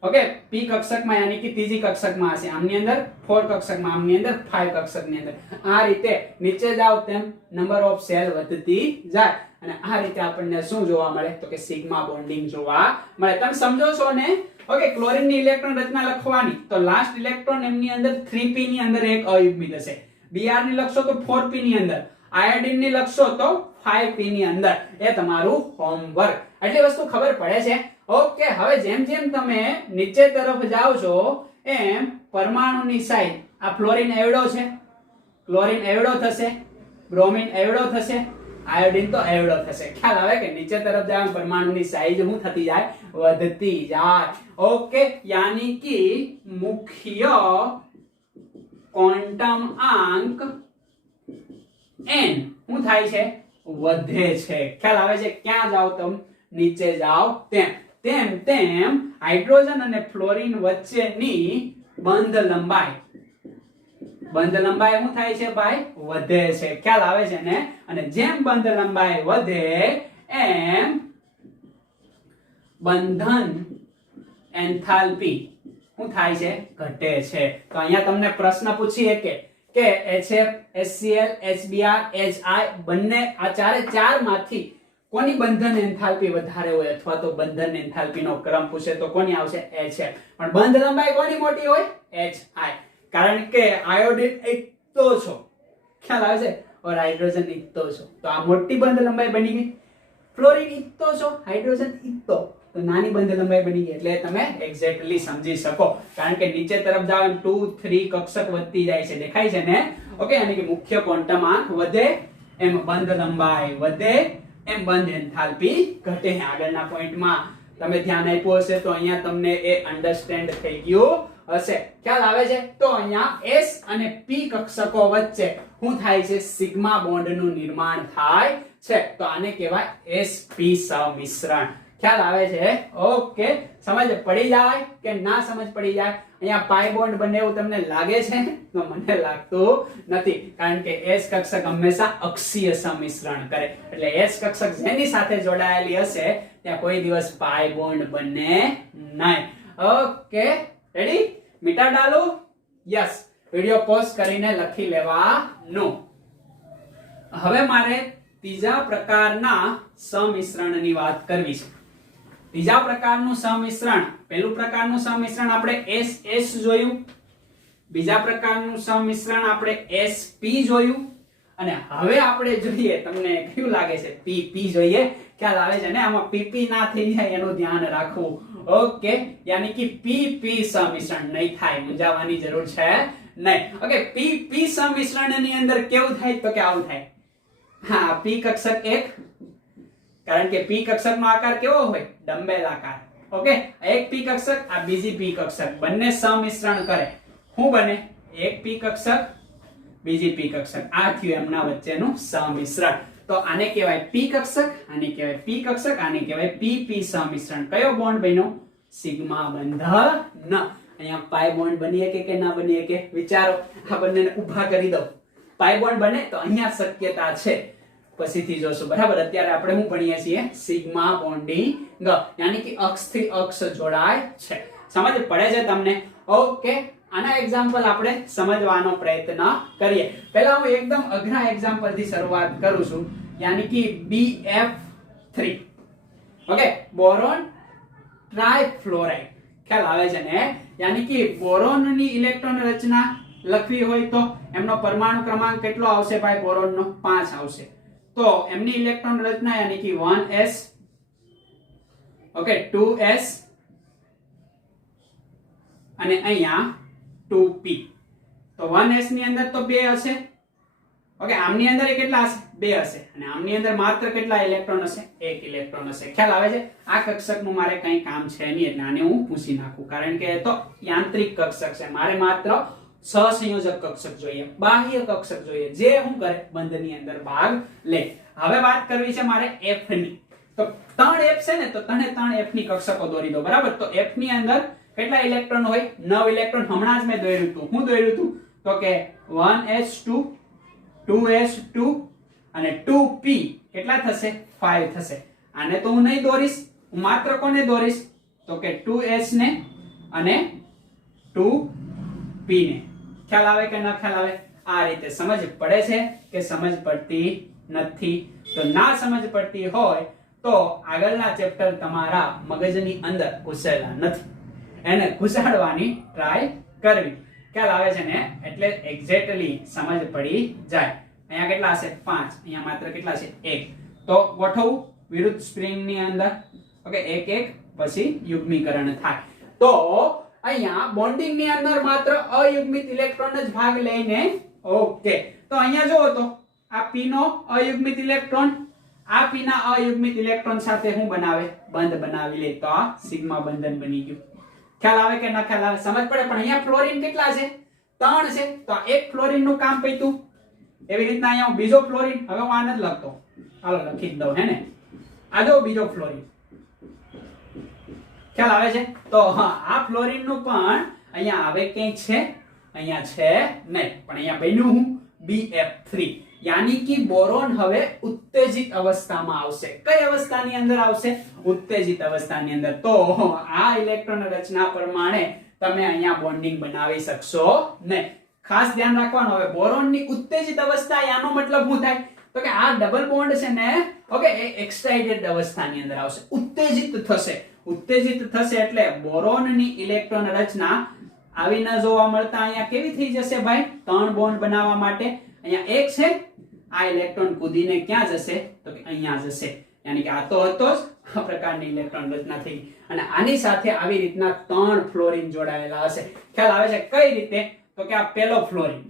ઓકે p કક્ષકમાં યાની કે ત્રીજી કક્ષકમાં હશે, આમની અંદર 4 કક્ષકમાં, આમની અંદર 5 કક્ષકની અંદર. આ રીતે નીચે જાવ તેમ નંબર ઓફ સેલ વધતી જાય અને આ રીતે આપણને શું જોવા મળે તો કે સિગ્મા બોન્ડિંગ જોવા મળે. તમે સમજો છો ને? ઓકે, ક્લોરીન ની ઇલેક્ટ્રોન રચના લખવાની તો લાસ્ટ ઇલેક્ટ્રોન એમની અંદર 3p ની અંદર એક અયુગ્મિત હશે. Br ની લખશો તો 4p ની અંદર, આયોડિન ની લખશો તો 5p ની અંદર. એ તમારું હોમવર્ક. આટલી વસ્તુ ખબર પડે છે? ઓકે, હવે જેમ જેમ તમે નીચે તરફ જાઓ છો એમ પરમાણુની સાઈડ, આ ફ્લોરિન એવડો છે, ક્લોરીન એવડો થશે, બ્રોમિન એવડો થશે, આયોડિન તો એવડો થશે. ખ્યાલ આવે કે નીચે તરફ જાવ પરમાણુની સાઈઝ શું થતી જાય? વધતી જાય. ઓકે, યાની કે મુખ્ય ક્વોન્ટમ આંક n શું થાય છે? વધે છે. ખ્યાલ આવે છે? ક્યાં જાવ તમે નીચે જાવ તેમ. તેમ તેમ હાઇડ્રોજન અને ફ્લોરિન વચ્ચેની બંધ લંબાઈ શું થાય છે ભાઈ? વધે છે. ખ્યાલ આવે છે ને? અને જેમ બંધ લંબાઈ વધે એમ બંધન એન્થાલ્પી શું થાય છે? ઘટે છે. તો અહીંયા તમને પ્રશ્ન પૂછીએ કે HF, HCl, HBr, HI બંને આ ચાર માંથી કોની બંધન એન્થાલ્પી વધારે હોય અથવા તો બંધન એન્થાલ્પીનો ક્રમ પૂછે તો કોની આવશે? HF. પણ બંધ લંબાઈ કોની મોટી હોય? HI. કારણ કે આયોડિન એકતો છો. ખ્યાલ આવે છે? ઓર હાઇડ્રોજન એકતો છો. તો આ મોટી બંધ લંબાઈ બની ગઈ. ફ્લોરિન એકતો છો, હાઇડ્રોજન એકતો, તો નાની બંધ લંબાઈ બની ગઈ. એટલે તમે એક્ઝેક્ટલી સમજી શકો. કારણ કે નીચે તરફ જાવ એમ 2, 3 કક્ષક વધતી જાય છે. દેખાય છે ને? ઓકે. yani કે મુખ્ય ક્વોન્ટમ આંક વધે એમ બંધ લંબાઈ વધે એમ બંધ એન્થાલ્પી ઘટે. આગળના પોઈન્ટમાં તમે ધ્યાન આપ્યું હશે તો અહીંયા તમને એ અન્ડરસ્ટેન્ડ થઈ ગયું હશે. ખ્યાલ આવે છે? તો અહીંયા S અને P કક્ષકો વચ્ચે શું થાય છે? સિગ્મા બોન્ડનું નિર્માણ થાય છે. તો આને કહેવાય sp સમિશ્રણ. ખ્યાલ આવે છે? ઓકે. સમજ પડી જાય કે ના સમજ પડી જાય? અહીંયા પાઈ બોન્ડ બને એવું તમને લાગે છે? તો મને લાગતું નથી. કારણ કે S કક્ષક હંમેશા અક્ષીય સમિશ્રણ કરે. એટલે S કક્ષક જેની સાથે જોડાયેલી હશે ત્યાં કોઈ દિવસ પાઈ બોન્ડ બને નહીં. ઓકે. રેડી? મીટા ડાલો? યસ. વિડિયો પોઝ કરીને લખી લેવાનું. હવે મારે ત્રીજા પ્રકારના સમિશ્રણની વાત કરવી છે. ત્રીજા પ્રકારનું સમિશ્રણ, પહેલું પ્રકારનું સમિશ્રણ આપણે SS જોયું, બીજા પ્રકારનું સમિશ્રણ આપણે SP જોયું, અને હવે આપણે જોઈએ તમને કેવું લાગે છે? PP જોઈએ. ખ્યાલ આવે છે ને? આમાં PP ના થઈ જાય એનું ધ્યાન રાખવું. ઓકે. yani કે PP સમિશ્રણ નહીં થાય, મૂંઝાવાની જરૂર છે નહીં. ઓકે. PP સમિશ્રણની અંદર કેવું થાય? તો કે આવું થાય. હા, P કક્ષક 1, કારણ કે P કક્ષકનો આકાર કેવો હોય? ડંબેલ આકાર. ઓકે. એક P કક્ષક, આ બીજી P કક્ષક, બંને સમિશ્રણ કરે. શું બને? એક P કક્ષક, બીજી P કક્ષક. આ થયું એમના વચ્ચેનું સમિશ્રણ. તો આને કહેવાય P કક્ષક, આને કહેવાય P કક્ષક, આને કહેવાય PP સમિશ્રણ. કયો બોન્ડ બન્યો? સિગ્મા બંધન. અહીંયા પાઈ બોન્ડ બની શકે કે ના બની શકે? વિચારો. આ બંનેને ઊભા કરી દો. પાઈ બોન્ડ બને તો અહીંયા શક્યતા છે, પછીથી જોશું. બરાબર? અત્યારે આપણે શું ભણીએ છીએ? Sigma bonding. yani કે અક્ષથી અક્ષ જોડાય છે. સમજ પડે છે તમને? ઓકે. આના એક્ઝામ્પલ આપણે સમજવાનો પ્રયત્ન કરીએ. પહેલા હું એકદમ અઘરા એક્ઝામ્પલ થી શરૂઆત કરું છું. yani કે BF3. ઓકે. બોરોન ટ્રાઇફ્લોરાઇડ. ખ્યાલ આવે છે ને? yani કે બોરોનની ઇલેક્ટ્રોન રચના લખવી હોય તો એમનો પરમાણુ ક્રમાંક કેટલો આવશે ભાઈ? બોરોનનો 5 આવશે. તો એમની ઇલેક્ટ્રોન રચના yani કે 1s, ઓકે, 2s અને અહીંયા 2p. તો 1s ની અંદર તો 2 હશે. ઓકે. આમની અંદર કેટલા હશે? 2 હશે. અને આમની અંદર માત્ર કેટલા ઇલેક્ટ્રોન હશે? 1 ઇલેક્ટ્રોન હશે. ખ્યાલ આવે છે? આ કક્ષકનું મારે કંઈ કામ છે નહીં એટલે આને હું પૂછી નાખું. કારણ કે તો યાંત્રિક કક્ષક છે. મારે માત્ર સહસંયોજક કક્ષક જોઈએ, બાહ્ય કક્ષક જોઈએ, જે હું કરે બંધની અંદર ભાગ લે. હવે વાત કરવી છે મારે F ની. તો 3 F છે ને? તો 3 F ની કક્ષકો દોરી દો. બરાબર? તો F ની અંદર કેટલા ઇલેક્ટ્રોન હોય? 9 ઇલેક્ટ્રોન. હમણાં જ મેં દોર્યું હતું. હું દોર્યું હતું તો કે 1s2, 2s2 અને 2p કેટલા થશે? 5 થશે. આને તો હું નહીં દોરીશ. હું માત્ર કોને દોરીશ? તો કે 2s ને અને 2p ને. ખ્યાલ આવે કે ના ખ્યાલ આવે? આ રીતે સમજ પડે છે કે સમજ પડતી નથી? તો ના સમજ પડતી હોય તો આગળના ચેપ્ટર તમારા મગજની અંદર ઘૂસેલા નથી, એને ઘુસાડવાની ટ્રાય કરવી. ખ્યાલ આવે છે ને? એટલે એક્ઝેક્ટલી સમજ પડી જાય. અહીંયા કેટલા હશે? 5. અહીંયા માત્ર કેટલા છે? 1. તો ગોઠવવું વિરુદ્ધ સ્પ્રિંગ ની અંદર. ઓકે. 1 1 પછી યુગ્મીકરણ થાય. તો અહીંયા બોન્ડિંગ ની અંદર માત્ર અયુગ્મિત ઇલેક્ટ્રોન જ ભાગ લઈને. ઓકે. તો અહીંયા જોવો તો આ P નો અયુગ્મિત ઇલેક્ટ્રોન આ P ના અયુગ્મિત ઇલેક્ટ્રોન સાથે હું બનાવે? બંધ બનાવી લે. તો આ સિગ્મા બંધન બની ગયું. ખ્યાલ આવે કે ના ખ્યાલ આવે? સમજ પડે? પણ અહીંયા ફ્લોરિન કેટલા છે? 3 છે. તો આ એક ફ્લોરિન નું કામ પૈતું. એવી રીતના અહીંયા બીજો ફ્લોરિન. હવે હું આ નથી લખતો, હાલો લખી જ દઉં. હે ને? આ જો બીજો ફ્લોરિન. ખ્યાલ આવે છે? તો આ ફ્લોરીન નું પણ અહીંયા આવે ક્યાંક છે? અહીંયા છે નહીં, પણ અહીંયા બન્યું હું BF3, યાની કે બોરોન હવે ઉત્તેજિત અવસ્થામાં આવશે. કઈ અવસ્થાની અંદર આવશે? ઉત્તેજિત અવસ્થાની અંદર. તો આ ઇલેક્ટ્રોન રચના પ્રમાણે તમે અહીંયા બોન્ડિંગ બનાવી શકશો નહીં. ખાસ ધ્યાન રાખવાનું. હવે બોરોનની ઉત્તેજિત અવસ્થા, આનો મતલબ શું થાય? તો કે આ ડબલ બોન્ડ છે ને, ઓકે, એ એક્સાઇટેડ અવસ્થાની અંદર આવશે, ઉત્તેજિત થશે. ઉત્તેજિત થશે એટલે બોરોનની ઇલેક્ટ્રોન રચના આવી ન જોવા મળતા અહીંયા કેવી થઈ જશે ભાઈ? 3 બોન્ડ બનાવવા માટે અહીંયા એક છે, આ ઇલેક્ટ્રોન કૂદીને ક્યાં જશે? તો કે અહીંયા જશે. યાની કે આ તો હતો જ, આ પ્રકારની ઇલેક્ટ્રોન રચના થઈ ગઈ. અને આની સાથે આવી રીતના 3 ફ્લોરીન જોડાયેલા હશે. ખ્યાલ આવે છે કઈ રીતે? તો કે આ પહેલો ફ્લોરીન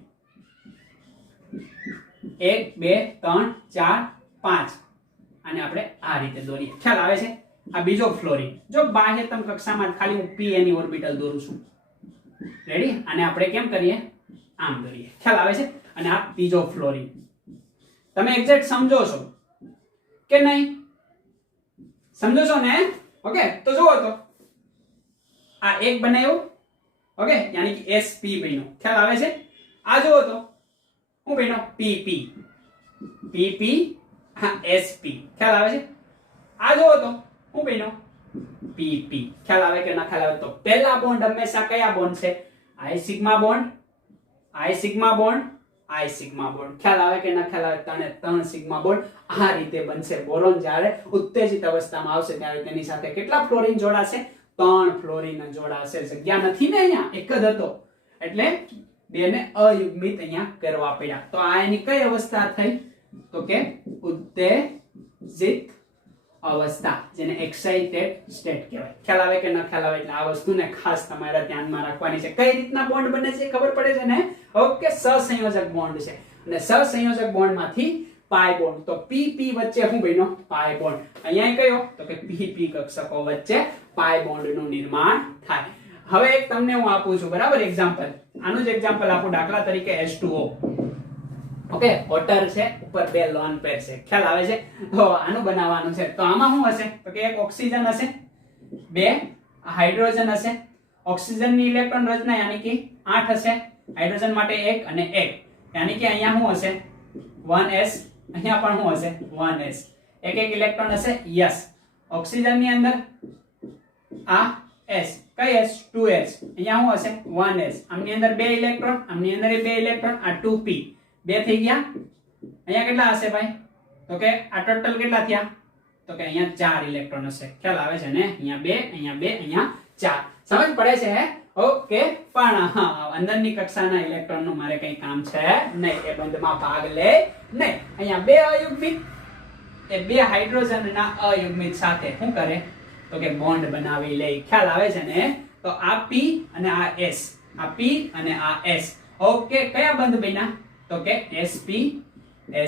1 2 3 4 5, અને આપણે આ રીતે દોરીએ. ખ્યાલ આવે છે? આ બીજો ફ્લોરીન. જો બાહ્યતમ કક્ષામાં ખાલી હું p એની ઓર્બિટલ દોરું છું. રેડી? અને આપણે કેમ કરીએ? આમ દોરીએ. ખ્યાલ આવે છે? અને આ ત્રીજો ફ્લોરીન. તમે એક્ઝેક્ટ સમજો છો કે નહીં? સમજો છો ને? ઓકે, તો જુઓ તો આ એક બનાવ્યું, ઓકે, યાની કે sp બન્યો. ખ્યાલ આવે છે? આ જુઓ તો હું બન્યો pp, હા sp. ખ્યાલ આવે છે? આ જુઓ તો હું બન્યો pp. ખ્યાલ આવે કે ના ખ્યાલ આવે? તો પહેલા બોન્ડ હંમેશા કયા બોન્ડ છે? I sigma bond, I sigma bond, I sigma bond. ખ્યાલ આવે કે ના ખ્યાલ આવે? 3 સિગ્મા બોન્ડ આ રીતે બનશે. બોરોન જ્યારે ઉત્તેજિત અવસ્થામાં આવશે ત્યારે તેની સાથે કેટલા ફ્લોરીન જોડાશે? 3 ફ્લોરીન જોડાશે. જગ્યા નથી ને અહીંયા, એક જ હતો એટલે બેને અયુગ્મિત અહીંયા કરવા પડ્યા. તો આ એની કઈ અવસ્થા થઈ? તો કે ઉત્તેજિત અવસ્થા, જેને એક્સાઇટેડ સ્ટેટ કહેવાય. ખ્યાલ આવે કે ન ખ્યાલ આવે? એટલે આ વસ્તુને ખાસ તમારા ધ્યાનમાં રાખવાની છે. કઈ રીતના બોન્ડ બને છે ખબર પડે છે ને? ઓકે, સહસંયોજક બોન્ડ છે, અને સહસંયોજક બોન્ડમાંથી પાઈ બોન્ડ. તો PP વચ્ચે શું બન્યો? પાઈ બોન્ડ. અહીંયા કયો? તો કે PP કક્ષકો વચ્ચે પાઈ બોન્ડનું નિર્માણ થાય. હવે એક તમને હું આપું છું, બરાબર, એક્ઝામ્પલ. આનું જ એક્ઝામ્પલ આપું. દાખલા તરીકે H2O, ઓકે, વોટર છે, ઉપર 2 લોન પેર છે. ખ્યાલ આવે છે? તો આનું બનાવવાનું છે. તો આમાં શું હશે? તો કે એક ઓક્સિજન હશે, 2 હાઇડ્રોજન હશે. ઓક્સિજનની ઇલેક્ટ્રોન રચના યાની કે 8 હશે, હાઇડ્રોજન માટે 1 અને 1, યાની કે અહીંયા શું હશે? 1s. અહીંયા પણ શું હશે? 1s. એક ઇલેક્ટ્રોન હશે. યસ, ઓક્સિજનની અંદર આ s, કઈ s? 2s. અહીંયા શું હશે? 1s. આમની અંદર 2 ઇલેક્ટ્રોન, આમની અંદર 2 ઇલેક્ટ્રોન, આ 2p. 2 થઈ ગયા. અહીંયા કેટલા હશે ભાઈ? તો કે આ ટોટલ કેટલા થયા? તો કે અહીંયા 4 ઇલેક્ટ્રોન હશે. ખ્યાલ આવે છે ને? અહીંયા 2, અહીંયા 2, અહીંયા 4. સમજ પડે છે? ઓકે, પણ અંદરની કક્ષાના ઇલેક્ટ્રોન નું મારે કઈ કામ છે નહીં, એ બંધમાં ભાગ લે નહીં. અહીંયા 2 અયુગ્મિત, એ 2 હાઇડ્રોજનના અયુગ્મિત સાથે શું કરે? તો કે બોન્ડ બનાવી લે. ખ્યાલ આવે છે ને? તો આ p અને આ s, આ p અને આ s. ઓકે, કયા બંધ બન્યા? તો કે sp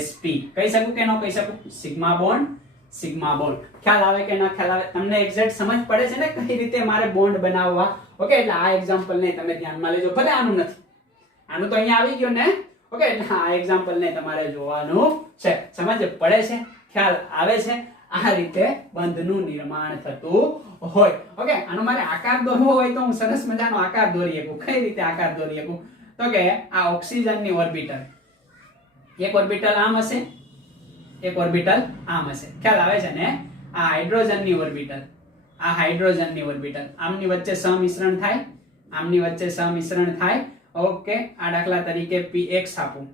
sp. કહી શકું કે ન કહી શકું? Sigma bond sigma bond. ખ્યાલ આવે કે ના ખ્યાલ આવે? તમને એક્ઝેક્ટ સમજ પડે છે ને કઈ રીતે મારે બોન્ડ બનાવવા? ઓકે, એટલે આ એક્ઝામ્પલ ને તમે ધ્યાનમાં લેજો. ભલે આનું નથી, આનું તો અહીંયા આવી ગયું ને. ઓકે, એટલે આ એક્ઝામ્પલ ને તમારે જોવાનું છે. સમજ પડે છે? ખ્યાલ આવે છે? આ રીતે બંધનું નિર્માણ થતું હોય. ઓકે, આનો મારે આકાર દોરવો હોય તો હું સરસ મજાનો આકાર દોરી શકું. કઈ રીતે આકાર દોરી શકું? તો કે આ ઓક્સિજનની ઓર્બિટલ, એક ઓર્બિટલ આમ હશે, એક ઓર્બિટલ આમ હશે. ખ્યાલ આવે છે ને? આ હાઇડ્રોજનની ઓર્બિટલ, આ હાઇડ્રોજનની ઓર્બિટલ, આમની વચ્ચે સહમિશ્રણ થાય, આમની વચ્ચે સહમિશ્રણ થાય. ઓકે, આ દાખલા તરીકે px આપું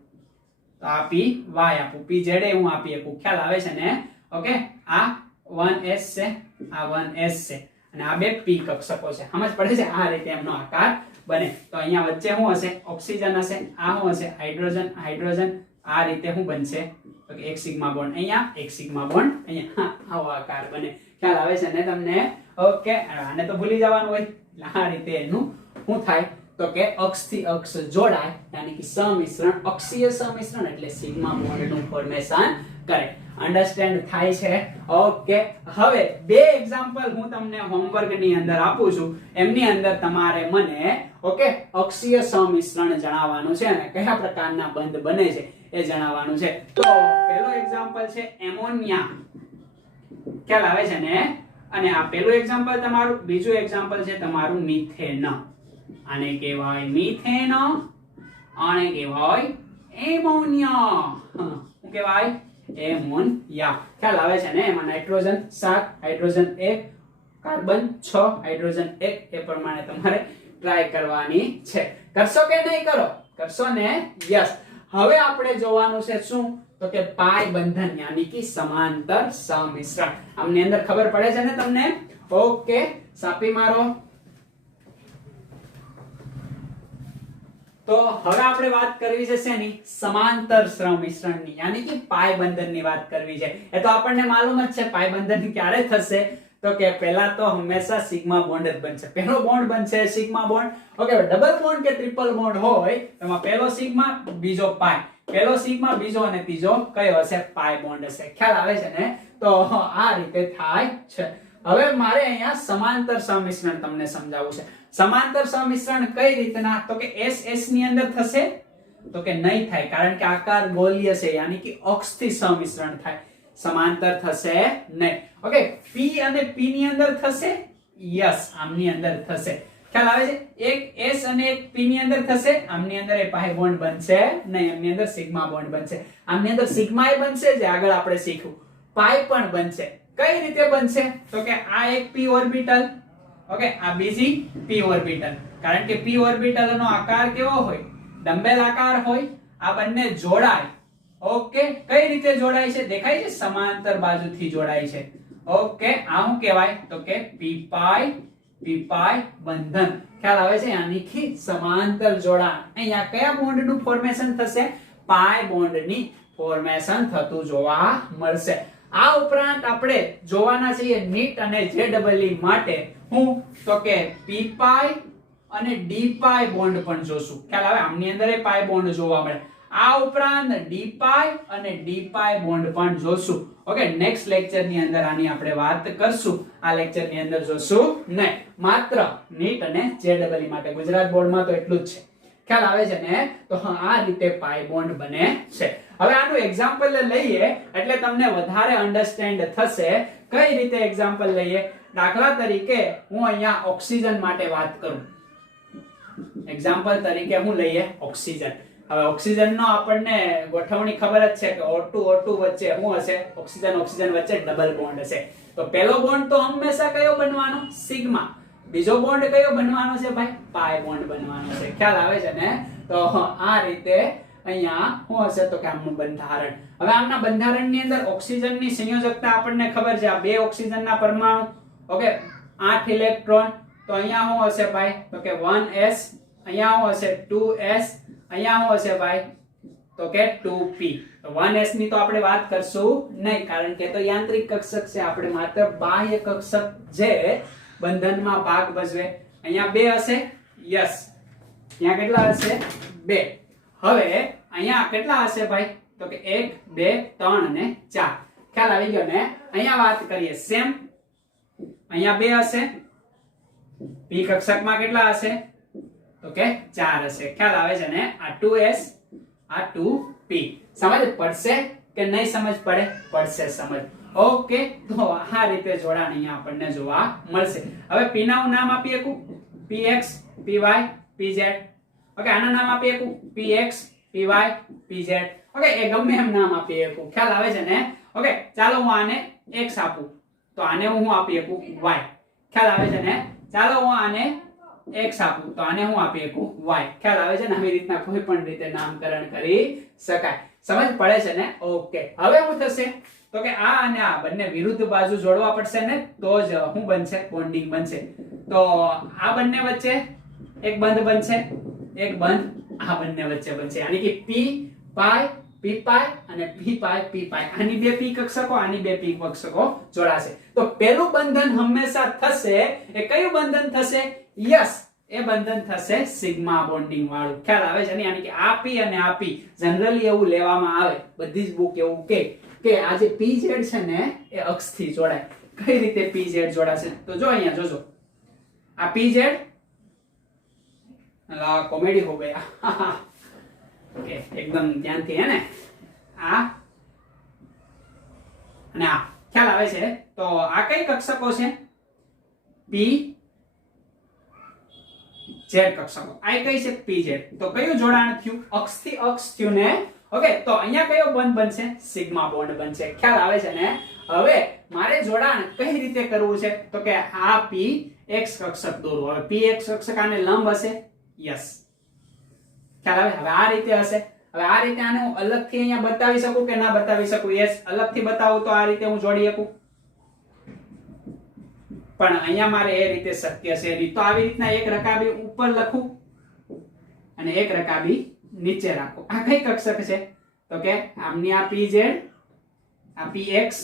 તો આ py આપું, pz હું આપી શકું. ખ્યાલ આવે છે ને? ઓકે, આ 1s છે, આ 1s છે, અને આ 2 p કક્ષકો છે. સમજ પડે છે? આ રીતે એમનો આકાર બને. તો અહીંયા વચ્ચે શું હશે? ઓક્સિજન હશે. આ શું હશે? Hydrogen hydrogen. આ રીતે શું બનશે? તો કે એક સિગ્મા બોન્ડ અહીંયા, એક સિગ્મા બોન્ડ અહીંયા. આવો આકાર બને. ખ્યાલ આવે છે ને તમને? ઓકે, આને તો ભૂલી જવાનું હોય. આ રીતે એનું શું થાય? તો કે અક્ષ થી અક્ષ જોડાય, યાની કે સમિશ્રણ, અક્ષીય સમિશ્રણ એટલે સિગ્મા બોન્ડનું ફોર્મેશન કરે. અન્ડરસ્ટેન્ડ થાય છે? ઓકે, હવે 2 એક્ઝામ્પલ હું તમને હોમવર્ક ની અંદર આપું છું. એમની અંદર તમારે મને ઓકે અક્ષીય સમિશ્રણ જણાવવાનું છે અને કયા પ્રકારના બંધ બને છે એ જણાવવાનું છે. તો પહેલો એક્ઝામ્પલ છે એમોનિયા. ખ્યાલ આવે છે ને? અને આ પહેલું એક્ઝામ્પલ તમારું, બીજું એક્ઝામ્પલ છે તમારું મિથેન. આને કહેવાય મિથેન, આને કહેવાય એમોનિયા. શું કહેવાય? એમોનિયા. ખ્યાલ આવે છે ને? એમાં નાઇટ્રોજન 7, હાઇડ્રોજન 1, કાર્બન 6, હાઇડ્રોજન 1 એ પ્રમાણે તમારે ટ્રાય કરવાની છે. કરશો કે નહીં કરો? કરશો ને? યસ. હવે આપણે જોવાનું છે શું? તો કે પાઈ બંધન યાની કે સમાંતર સમિશ્રણ. આમની અંદર ખબર પડે છે ને તમને? ઓકે, સાપી મારો. તો હવે આપણે વાત કરવી છે શેની? સમાંતર સમિશ્રણની, યાની કે પાઈ બંધનની વાત કરવી છે. એ તો આપણને માલુમ જ છે પાઈ બંધન ક્યારે થશે. તો કે પહેલા તો હંમેશા સિગ્મા બોન્ડ જ બનશે. પહેલો બોન્ડ બનશે sigma bond. Okay, double bond કે ટ્રિપલ બોન્ડ હોય એમાં પહેલો સિગ્મા, બીજો પાઈ, પહેલો સિગ્મા, બીજો અને ત્રીજો કયો હશે? પાઈ બોન્ડ હશે. ખ્યાલ આવે છે ને? તો આ રીતે થાય છે. હવે મારે અહીંયા સમાંતર સમિશ્રણ તમને સમજાવવું છે. સમાંતર સમિશ્રણ કઈ રીતના? તો કે S S ની અંદર થશે? તો કે નહીં થાય, કારણ કે આકાર ગોલીય છે, યાની કે અક્ષથી સમિશ્રણ થાય. સમાંતર થશે નહીં. ઓકે, P અને P ની અંદર થશે? યસ, આમની અંદર થશે. ખ્યાલ આવે છે? એક S અને એક P ની અંદર થશે. આમની અંદર એ પાઈ બોન્ડ બનશે નહીં, આમની અંદર સિગ્મા બોન્ડ બનશે. આમની અંદર સિગ્મા એ બનશે જે આગળ આપણે શીખ્યું. પાઈ પણ બનશે. કઈ રીતે બનશે? તો કે આ એક p ઓર્બિટલ, ઓકે, આ બીજી p ઓર્બિટલ. કારણ કે p ઓર્બિટલ નો આકાર કેવો હોય? ડમ્બેલ આકાર હોય. આ બંને જોડાય. ઓકે, કઈ રીતે જોડાય છે? દેખાય છે? સમાંતર બાજુથી જોડાય છે. ઓકે, આ શું કહેવાય? તો કે p પાઈ બંધન. ખ્યાલ આવે છે? યાની કે સમાંતર જોડાણ. અહીંયા કયા બોન્ડ નું ફોર્મેશન થશે? પાઈ બોન્ડ ની ફોર્મેશન થતું જોવા મળશે. આ ઉપરાંત આપણે જોવાના છીએ નીટ અને JEE માટે હું તો કે p પાઈ અને d પાઈ બોન્ડ પણ જોશું. ખ્યાલ આવે? આમની અંદર એ પાઈ બોન્ડ જોવા મળે. આ ઉપરાંત d પાઈ અને d પાઈ બોન્ડ પણ જોશું. ઓકે, નેક્સ્ટ લેક્ચર ની અંદર આની આપણે વાત કરશું. આ લેક્ચર ની અંદર જોશું નહીં. માત્ર નીટ અને JEE માટે, ગુજરાત બોર્ડ માં તો એટલું જ છે. ખ્યાલ આવે છે ને? તો આ રીતે પાઈ બોન્ડ બને છે. હવે આનું એક્ઝામ્પલ લઈએ એટલે તમને વધારે અન્ડરસ્ટેન્ડ થશે. કઈ રીતે એક્ઝામ્પલ લઈએ? દાખલા તરીકે હું અહીંયા ઓક્સિજન માટે વાત કરું. એક્ઝામ્પલ તરીકે હું લઈએ ઓક્સિજન. હવે ઓક્સિજન નો આપણને ગોઠવણી ખબર જ છે કે O2 O2 વચ્ચે શું હશે? ઓક્સિજન ઓક્સિજન વચ્ચે ડબલ બોન્ડ હશે. તો પહેલો બોન્ડ તો હંમેશા કયો બનવાનો? સિગ્મા. બીજો બોન્ડ કયો બનવાનો છે ભાઈ? પાઈ બોન્ડ બનવાનો છે. ખ્યાલ આવે છે ને? તો આ રીતે અહીંયા શું હશે? તો કે આમનું બંધારણ. હવે આમના બંધારણની અંદર ઓક્સિજનની સંયોજકતા આપણને ખબર છે. આ બે ઓક્સિજનના પરમાણુ, ઓકે, 8 ઇલેક્ટ્રોન. તો અહીંયા શું હશે ભાઈ? તો કે 1s, અહીંયા શું હશે? 2s, અહીંયા શું હશે ભાઈ? તો કે 2p. તો 1s ની તો આપણે વાત કરશું નહીં, કારણ કે તો યાંત્રિક કક્ષક છે. આપણે માત્ર બાહ્ય કક્ષક જે બંધનમાં ભાગ ભજવે. અહીંયા 2 હશે? યસ. ત્યાં કેટલા હશે? 2. હવે અહીંયા કેટલા હશે ભાઈ? તો કે 1 2 3 અને 4. ખ્યાલ આવી ગયો ને? અહીંયા વાત કરીએ સેમ. અહીંયા 2 હશે. p કક્ષકમાં કેટલા હશે? તો કે 4 હશે. ખ્યાલ આવે છે ને? આ 2s, આ 2p. સમજ પડશે કે નહીં સમજ પડે? પડશે સમજ. ઓકે, તો આ રીતે જોડાણ અહીંયા આપણને જોવા મળશે. હવે p ના નામ આપી શકું? px, py, pz. ઓકે, આના નામ આપી શકું? px, py, pz. ઓકે, એ ગમે એમ નામ આપી શકું. ખ્યાલ આવે છે ને? ઓકે, ચાલો હું આને x આપું તો આને હું આપી શકું y. ખ્યાલ આવે છે ને? ચાલો હું આને x આપું તો આને હું આપી શકું y. ખ્યાલ આવે છે ને? આવી રીતના કોઈ પણ રીતે નામકરણ કરી શકાય. સમજ પડે છે ને? ઓકે, હવે શું થશે? તો કે આ અને આ બંને વિરુદ્ધ બાજુ જોડવા પડશે ને, તો જ શું બનશે? બોન્ડિંગ બનશે. તો આ બંને વચ્ચે એક બંધ બનશે, એક બંધ આ બંને વચ્ચે બનશે. યાની કે p પાઈ p પાઈ અને p પાઈ p પાઈ. આની બે p કક્ષકો, આની બે p કક્ષકો જોડાશે. તો પહેલું બંધન હંમેશા થશે એ કયું બંધન થશે? યસ, એ બંધન થશે સિગ્મા બોન્ડિંગ વાળું. ખ્યાલ આવે છે ને? યાની કે આ p અને આ p જનરલી એવું લેવામાં આવે, બધી જ બુક એવું કે આ જે pz છે ને એ અક્ષથી જોડાય. કઈ રીતે pz જોડાશે? તો જો અહીંયા જોજો. આ pz, કોમેડી હો ગયા. ઓકે, એકદમ ધ્યાનથી હે ને? આ અને આ ખ્યાલ આવે છે? તો આ કઈ કક્ષકો છે? પી ઝેડ કક્ષકો. આ કઈ છે? પી ઝેડ. તો કયું જોડાણ થયું? અક્ષ થી અક્ષ થયું ને. ઓકે, તો અહીંયા કયો બોન્ડ બનશે? સિગ્મા બોન્ડ બનશે. ખ્યાલ આવે છે ને? હવે મારે જોડાણ કઈ રીતે કરવું છે? તો કે આ પી એક્સ કક્ષક દોરો. હવે પી એક્સ કક્ષક આને લંબ હશે. યસ, ખ્યાલ આવે? હવે આ રીતે હશે. હવે આ રીતે આને હું અલગથી અહીંયા બતાવી શકું કે ના બતાવી શકું? યસ, અલગથી બતાવું તો આ રીતે હું જોડી શકું, પણ અહીંયા મારે એ રીતે શક્ય છે નહીં. તો આવી રીતના એક રકાબી ઉપર લખું અને એક રકાબી નીચે રાખો. આ કઈ કક્ષક છે? તો કે આમની આ પી ઝેડ, આ પી એક્સ,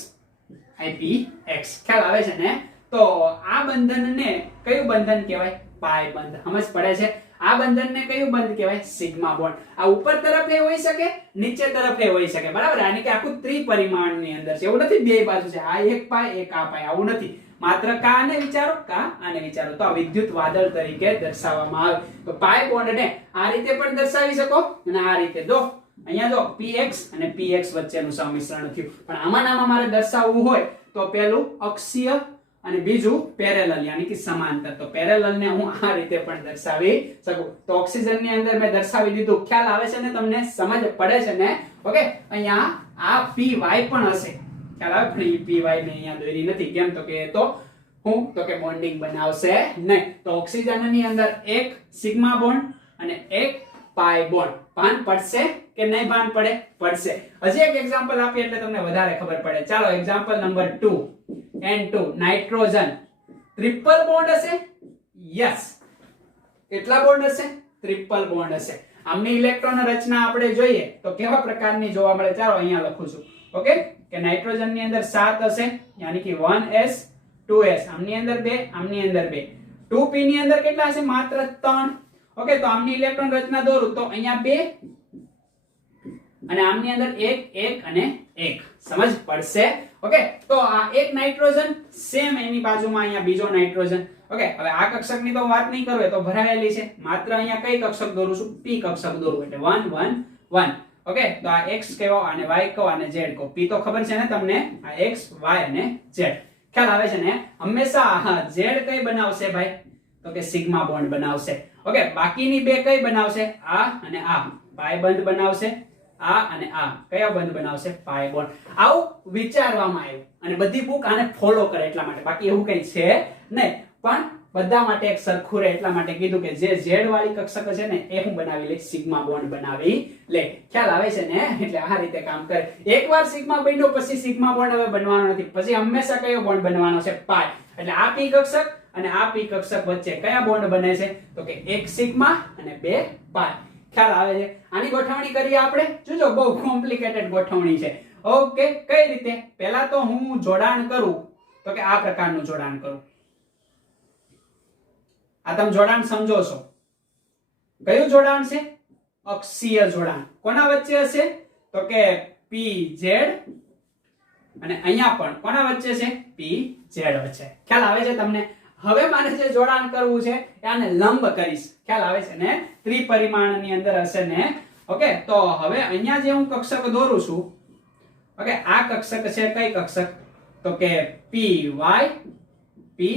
આ પી એક્સ. ખ્યાલ આવે છે ને? તો આ બંધનને કયું બંધન કહેવાય? પાય બંધ. સમજ પડે છે? આ બંધનને કયું બંધ કહેવાય? Sigma bond. આ ઉપર તરફે હોઈ શકે, નીચે તરફે હોઈ શકે, બરાબર? આની કે આખું ત્રિપરિમાણની અંદર છે. એવું નથી બે બાજુ છે, આ એક પાય એક આ પાય, આવું નથી. માત્ર કા આને વિચારો, કા આને વિચારો. તો આ વિદ્યુત વાદળ તરીકે દર્શાવવામાં આવે. તો પાય બોન્ડને આ રીતે પણ દર્શાવી શકો અને આ રીતે. જો અહીંયા જો px અને px વચ્ચેનું સંમિશ્રણ થયું. પણ આમાં મારે દર્શાવવું હોય તો પેલું અક્ષીય અને બીજું પેરેલલ, યાની કે સમાંતર. તો પેરેલલ ને હું આ રીતે પણ દર્શાવી શકું. તો ઓક્સિજન ની અંદર મેં દર્શાવી દીધું. ખ્યાલ આવે છે ને તમને? સમજ પડે છે ને? ઓકે, અહીંયા આ py પણ હશે. ખ્યાલ આવે? પણ py ને અહીંયા દોરી નથી. કેમ? તો કે તો હું તો કે બોન્ડિંગ બનાવશે નહીં. તો ઓક્સિજન ની અંદર એક સિગ્મા બોન્ડ અને એક પાય બોન્ડ. ભાન પડશે કે નહીં ભાન પડે? પડશે. હજી એક એક્ઝામ્પલ આપીએ એટલે તમને વધારે ખબર પડે. ચાલો, example number 2. N2 nitrogen triple bond હશે. યસ, કેટલા બોન્ડ હશે? ટ્રિપલ બોન્ડ હશે. આમની ઇલેક્ટ્રોન રચના આપણે જોઈએ તો કેવા પ્રકારની જોવા મળે? ચાલો અહીંયા લખું છું. ઓકે, કે નાઇટ્રોજન ની અંદર 7 હશે, યાની કે 1s 2s. આમની અંદર 2, આમની અંદર 2. 2p ની અંદર કેટલા હશે? માત્ર 3. ઓકે, તો આમની ઇલેક્ટ્રોન રચના દોરું તો અહીંયા 2 અને આમની અંદર 1 1 અને 1. સમજ પડશે? ઓકે, તો આ એક નાઇટ્રોજન સેમ એની બાજુમાં અહીંયા બીજો નાઇટ્રોજન. ઓકે, હવે આ કક્ષકની તો વાત નહીં કરું, એ તો ભરાયેલી છે. માત્ર અહીંયા કઈ કક્ષક દોરું છું? p કક્ષક દોરું એટલે 1 1 1. ઓકે, તો આ x કહો અને y કહો અને z કહો. p તો ખબર છે ને તમને? આ x y અને z. ખ્યાલ આવે છે ને? હંમેશા z કઈ બનાવશે ભાઈ? તો કે સિગ્મા બોન્ડ બનાવશે. ઓકે, બાકીની બે કઈ બનાવશે? આ અને આ પાય બંધ બનાવશે. આ અને આ કયા બંધ બનાવશે? પાય બોન્ડ. આવું વિચારવામાં આવ્યું અને બધી બુક આને ફોલો કરે એટલા માટે. બાકી એવું કઈ છે નહીં, પણ બધા માટે એક સરખું રહે એટલા માટે કીધું કે જે z વાળી કક્ષક છે ને એ હું બનાવી લે, સિગ્મા બોન્ડ બનાવી લે. ખ્યાલ આવે છે ને? એટલે આ રીતે કામ કરે. એકવાર સિગ્મા બન્યો પછી સિગ્મા બોન્ડ હવે બનવાનો નથી. પછી હંમેશા કયો બોન્ડ બનવાનો છે? પાય. એટલે આ p કક્ષક અને આ p કક્ષક વચ્ચે કયા બોન્ડ બને છે? તો કે એક સિગ્મા અને બે પાય. ખ્યાલ આવે છે? આની ગોઠવણી કરીએ આપણે. જોજો, બહુ કોમ્પ્લિકેટેડ ગોઠવણી છે. ઓકે, કઈ રીતે? પહેલા તો હું જોડાણ કરું તો કે આ પ્રકારનું જોડાણ કરું. આ તમે જોડાણ સમજો છો? કયું જોડાણ છે? અક્ષીય જોડાણ. કોના વચ્ચે હશે? તો કે pz અને અહીંયા પણ કોના વચ્ચે છે? pz વચ્ચે. ખ્યાલ આવે છે તમને? હવે મારે જે જોડાણ કરવું છે એ આને લંબ કરીશ. ખ્યાલ આવે છે ને? ત્રિપરિમાણની અંદર હશે ને? ઓકે, તો હવે અહીંયા જે હું કક્ષક દોરું છું, ઓકે, આ કક્ષક છે કઈ કક્ષક? તો કે py py.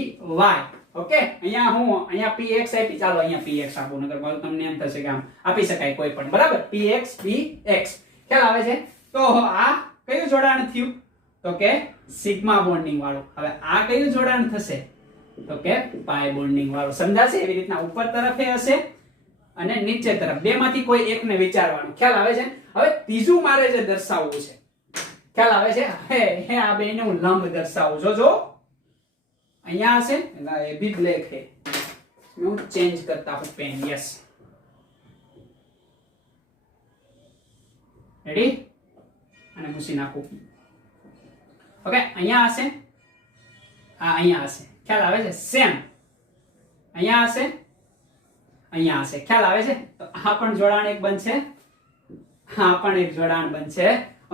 ઓકે, અહીંયા હું અહીંયા px આપી. ચાલો અહીંયા px આપું, નકર પાછું તમને એમ થશે કે આમ આપી શકાય કોઈ પણ, બરાબર? px px. ખ્યાલ આવે છે? તો આ કયું જોડાણ થયું? તો કે સિગ્મા બોન્ડિંગ વાળું. હવે આ કયું જોડાણ થશે? તો કે પાય બોન્ડિંગ વાળું. સમજાશે? એવી રીતના ઉપર તરફે હશે અને નીચે તરફ. બે માંથી કોઈ એકને વિચારવાનું. ખ્યાલ આવે છે? હવે ત્રીજું મારે જે દર્શાવવું છે, ખ્યાલ આવે છે? હવે આ બેને હું લંબ દર્શાવું. જોજો, અહીંયા હશે એટલે એ બી બ્લેક છે. હું ચેન્જ કરતા હું પેન. Yes, ready? અને મૂકી નાખું. ઓકે, અહીંયા હશે, આ અહીંયા હશે. ખ્યાલ આવે છે? સેમ અહીંયા હશે, અહીંયા હશે. ખ્યાલ આવે છે? તો આ પણ જોડાણ એક બનશે, આ પણ એક જોડાણ બનશે.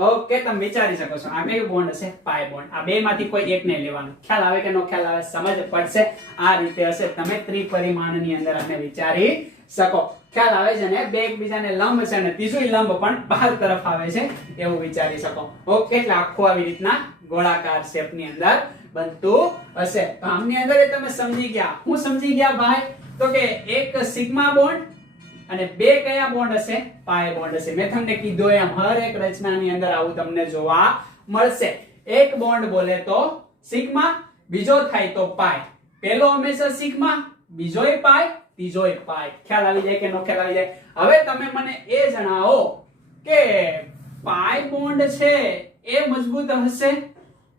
ઓકે, તમે વિચારી શકો છો આ કયું બોન્ડ હશે? પાય બોન્ડ. આ બે માંથી કોઈ એકને લેવાનું. ખ્યાલ આવે કે નો ખ્યાલ આવે? સમજ પડશે? આ રીતે હશે. તમે ત્રિપરિમાણની અંદર આને વિચારી શકો. ખ્યાલ આવે છે ને? બે એકબીજાને લંબ છે અને ત્રીજું લંબ પણ બહાર તરફ આવે છે એવું વિચારી શકો. ઓકે, એટલે આખું આવી રીતના ગોળાકાર શેપ ની અંદર બનતું હશે. તો આમની અંદર તમે સમજી ગયા. હું સમજી ગયા ભાઈ? તો કે એક સિગ્મા બોન્ડ અને બે કયા બોન્ડ હશે? પાય બોન્ડ હશે. મેં તમને કીધું એમ હર એક રચનાની અંદર આવું તમને જોવા મળશે. એક બોન્ડ બોલે તો સિગ્મા, બીજો થાય તો પાય. પહેલો હંમેશા સિગ્મા, બીજોય પાય, ત્રીજોય પાય. ખ્યાલ આવી જાય કે નો ખ્યાલ આવી જાય? હવે તમે મને એ જણાવો કે પાય બોન્ડ છે એ મજબૂત હશે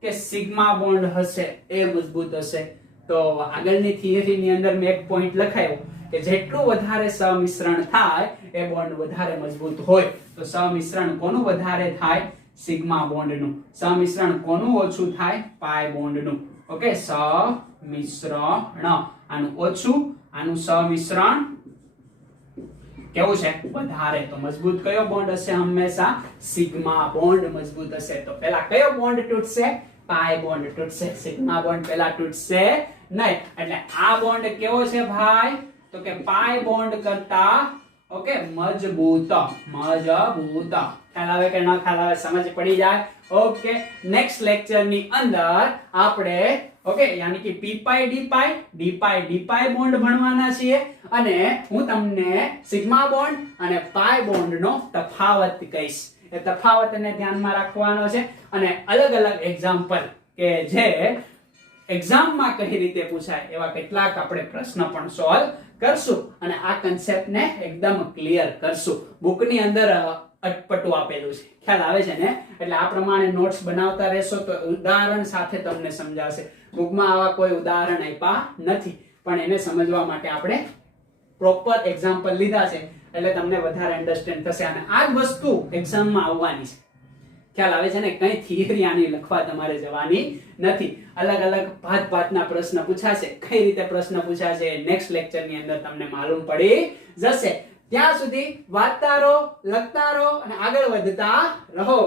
કે સિગ્મા બોન્ડ હશે એ મજબૂત હશે? તો આગળની થિયરીની અંદર મેં એક પોઈન્ટ લખાયો કે જેટલું વધારે સમિશ્રણ થાય એ બોન્ડ વધારે મજબૂત હોય. તો સમિશ્રણ કોનું વધારે થાય? સિગ્મા બોન્ડનું. સમિશ્રણ કોનું ઓછું થાય? પાય બોન્ડનું. ઓકે, સમિશ્રણ આનું ઓછું, આનું સમિશ્રણ કેવું છે? વધારે. તો મજબૂત કયો બોન્ડ હશે? હંમેશા સિગ્મા બોન્ડ મજબૂત હશે. તો પહેલા કયો બોન્ડ તૂટશે? પાય બોન્ડ તૂટશે. સિગ્મા બોન્ડ પહેલા તૂટશે નહીં. એટલે આ બોન્ડ કેવો છે ભાઈ? તો કે પાય બોન્ડ કરતા ઓકે મજબૂત. ખ્યાલ આવે કે ન ખ્યાલ આવે? સમજ પડી જાય? ઓકે, નેક્સ્ટ લેક્ચર ની અંદર આપણે ઓકે યાની કે પી પાય ડી પાય બોન્ડ ભણવાના છીએ અને હું તમને સિગ્મા બોન્ડ અને પાય બોન્ડ નો તફાવત કહીશ. એ તફાવતને ધ્યાનમાં રાખવાનો છે અને અલગ અલગ એક્ઝામ્પલ કે જે એક્ઝામમાં કઈ રીતે પૂછાય એવા કેટલાક આપણે પ્રશ્ન પણ સોલ્વ કરશું અને આ કન્સેપ્ટને એકદમ ક્લિયર કરશું. બુકની અંદર અટપટું આપેલું છે. ખ્યાલ આવે છે ને? એટલે આ પ્રમાણે નોટ્સ બનાવતા રહેશો તો ઉદાહરણ સાથે તમને સમજાશે. બુકમાં આવા કોઈ ઉદાહરણ આપ્યા નથી પણ એને સમજવા માટે આપણે પ્રોપર એક્ઝામ્પલ લીધા છે એટલે તમને વધારે અન્ડરસ્ટેન્ડ થશે અને આ જ વસ્તુ એક્ઝામમાં આવવાની છે. ખ્યાલ આવે છે ને? કઈ થિયરી આની લખવા તમારે જવાની નથી. અલગ અલગ ભાતના પ્રશ્ન પૂછાશે. કઈ રીતે પ્રશ્ન પૂછાશે નેક્સ્ટ લેક્ચર ની અંદર તમને માલુમ પડી જશે. ત્યાં સુધી વાંચતા રહો, લખતા રહો અને આગળ વધતા રહો.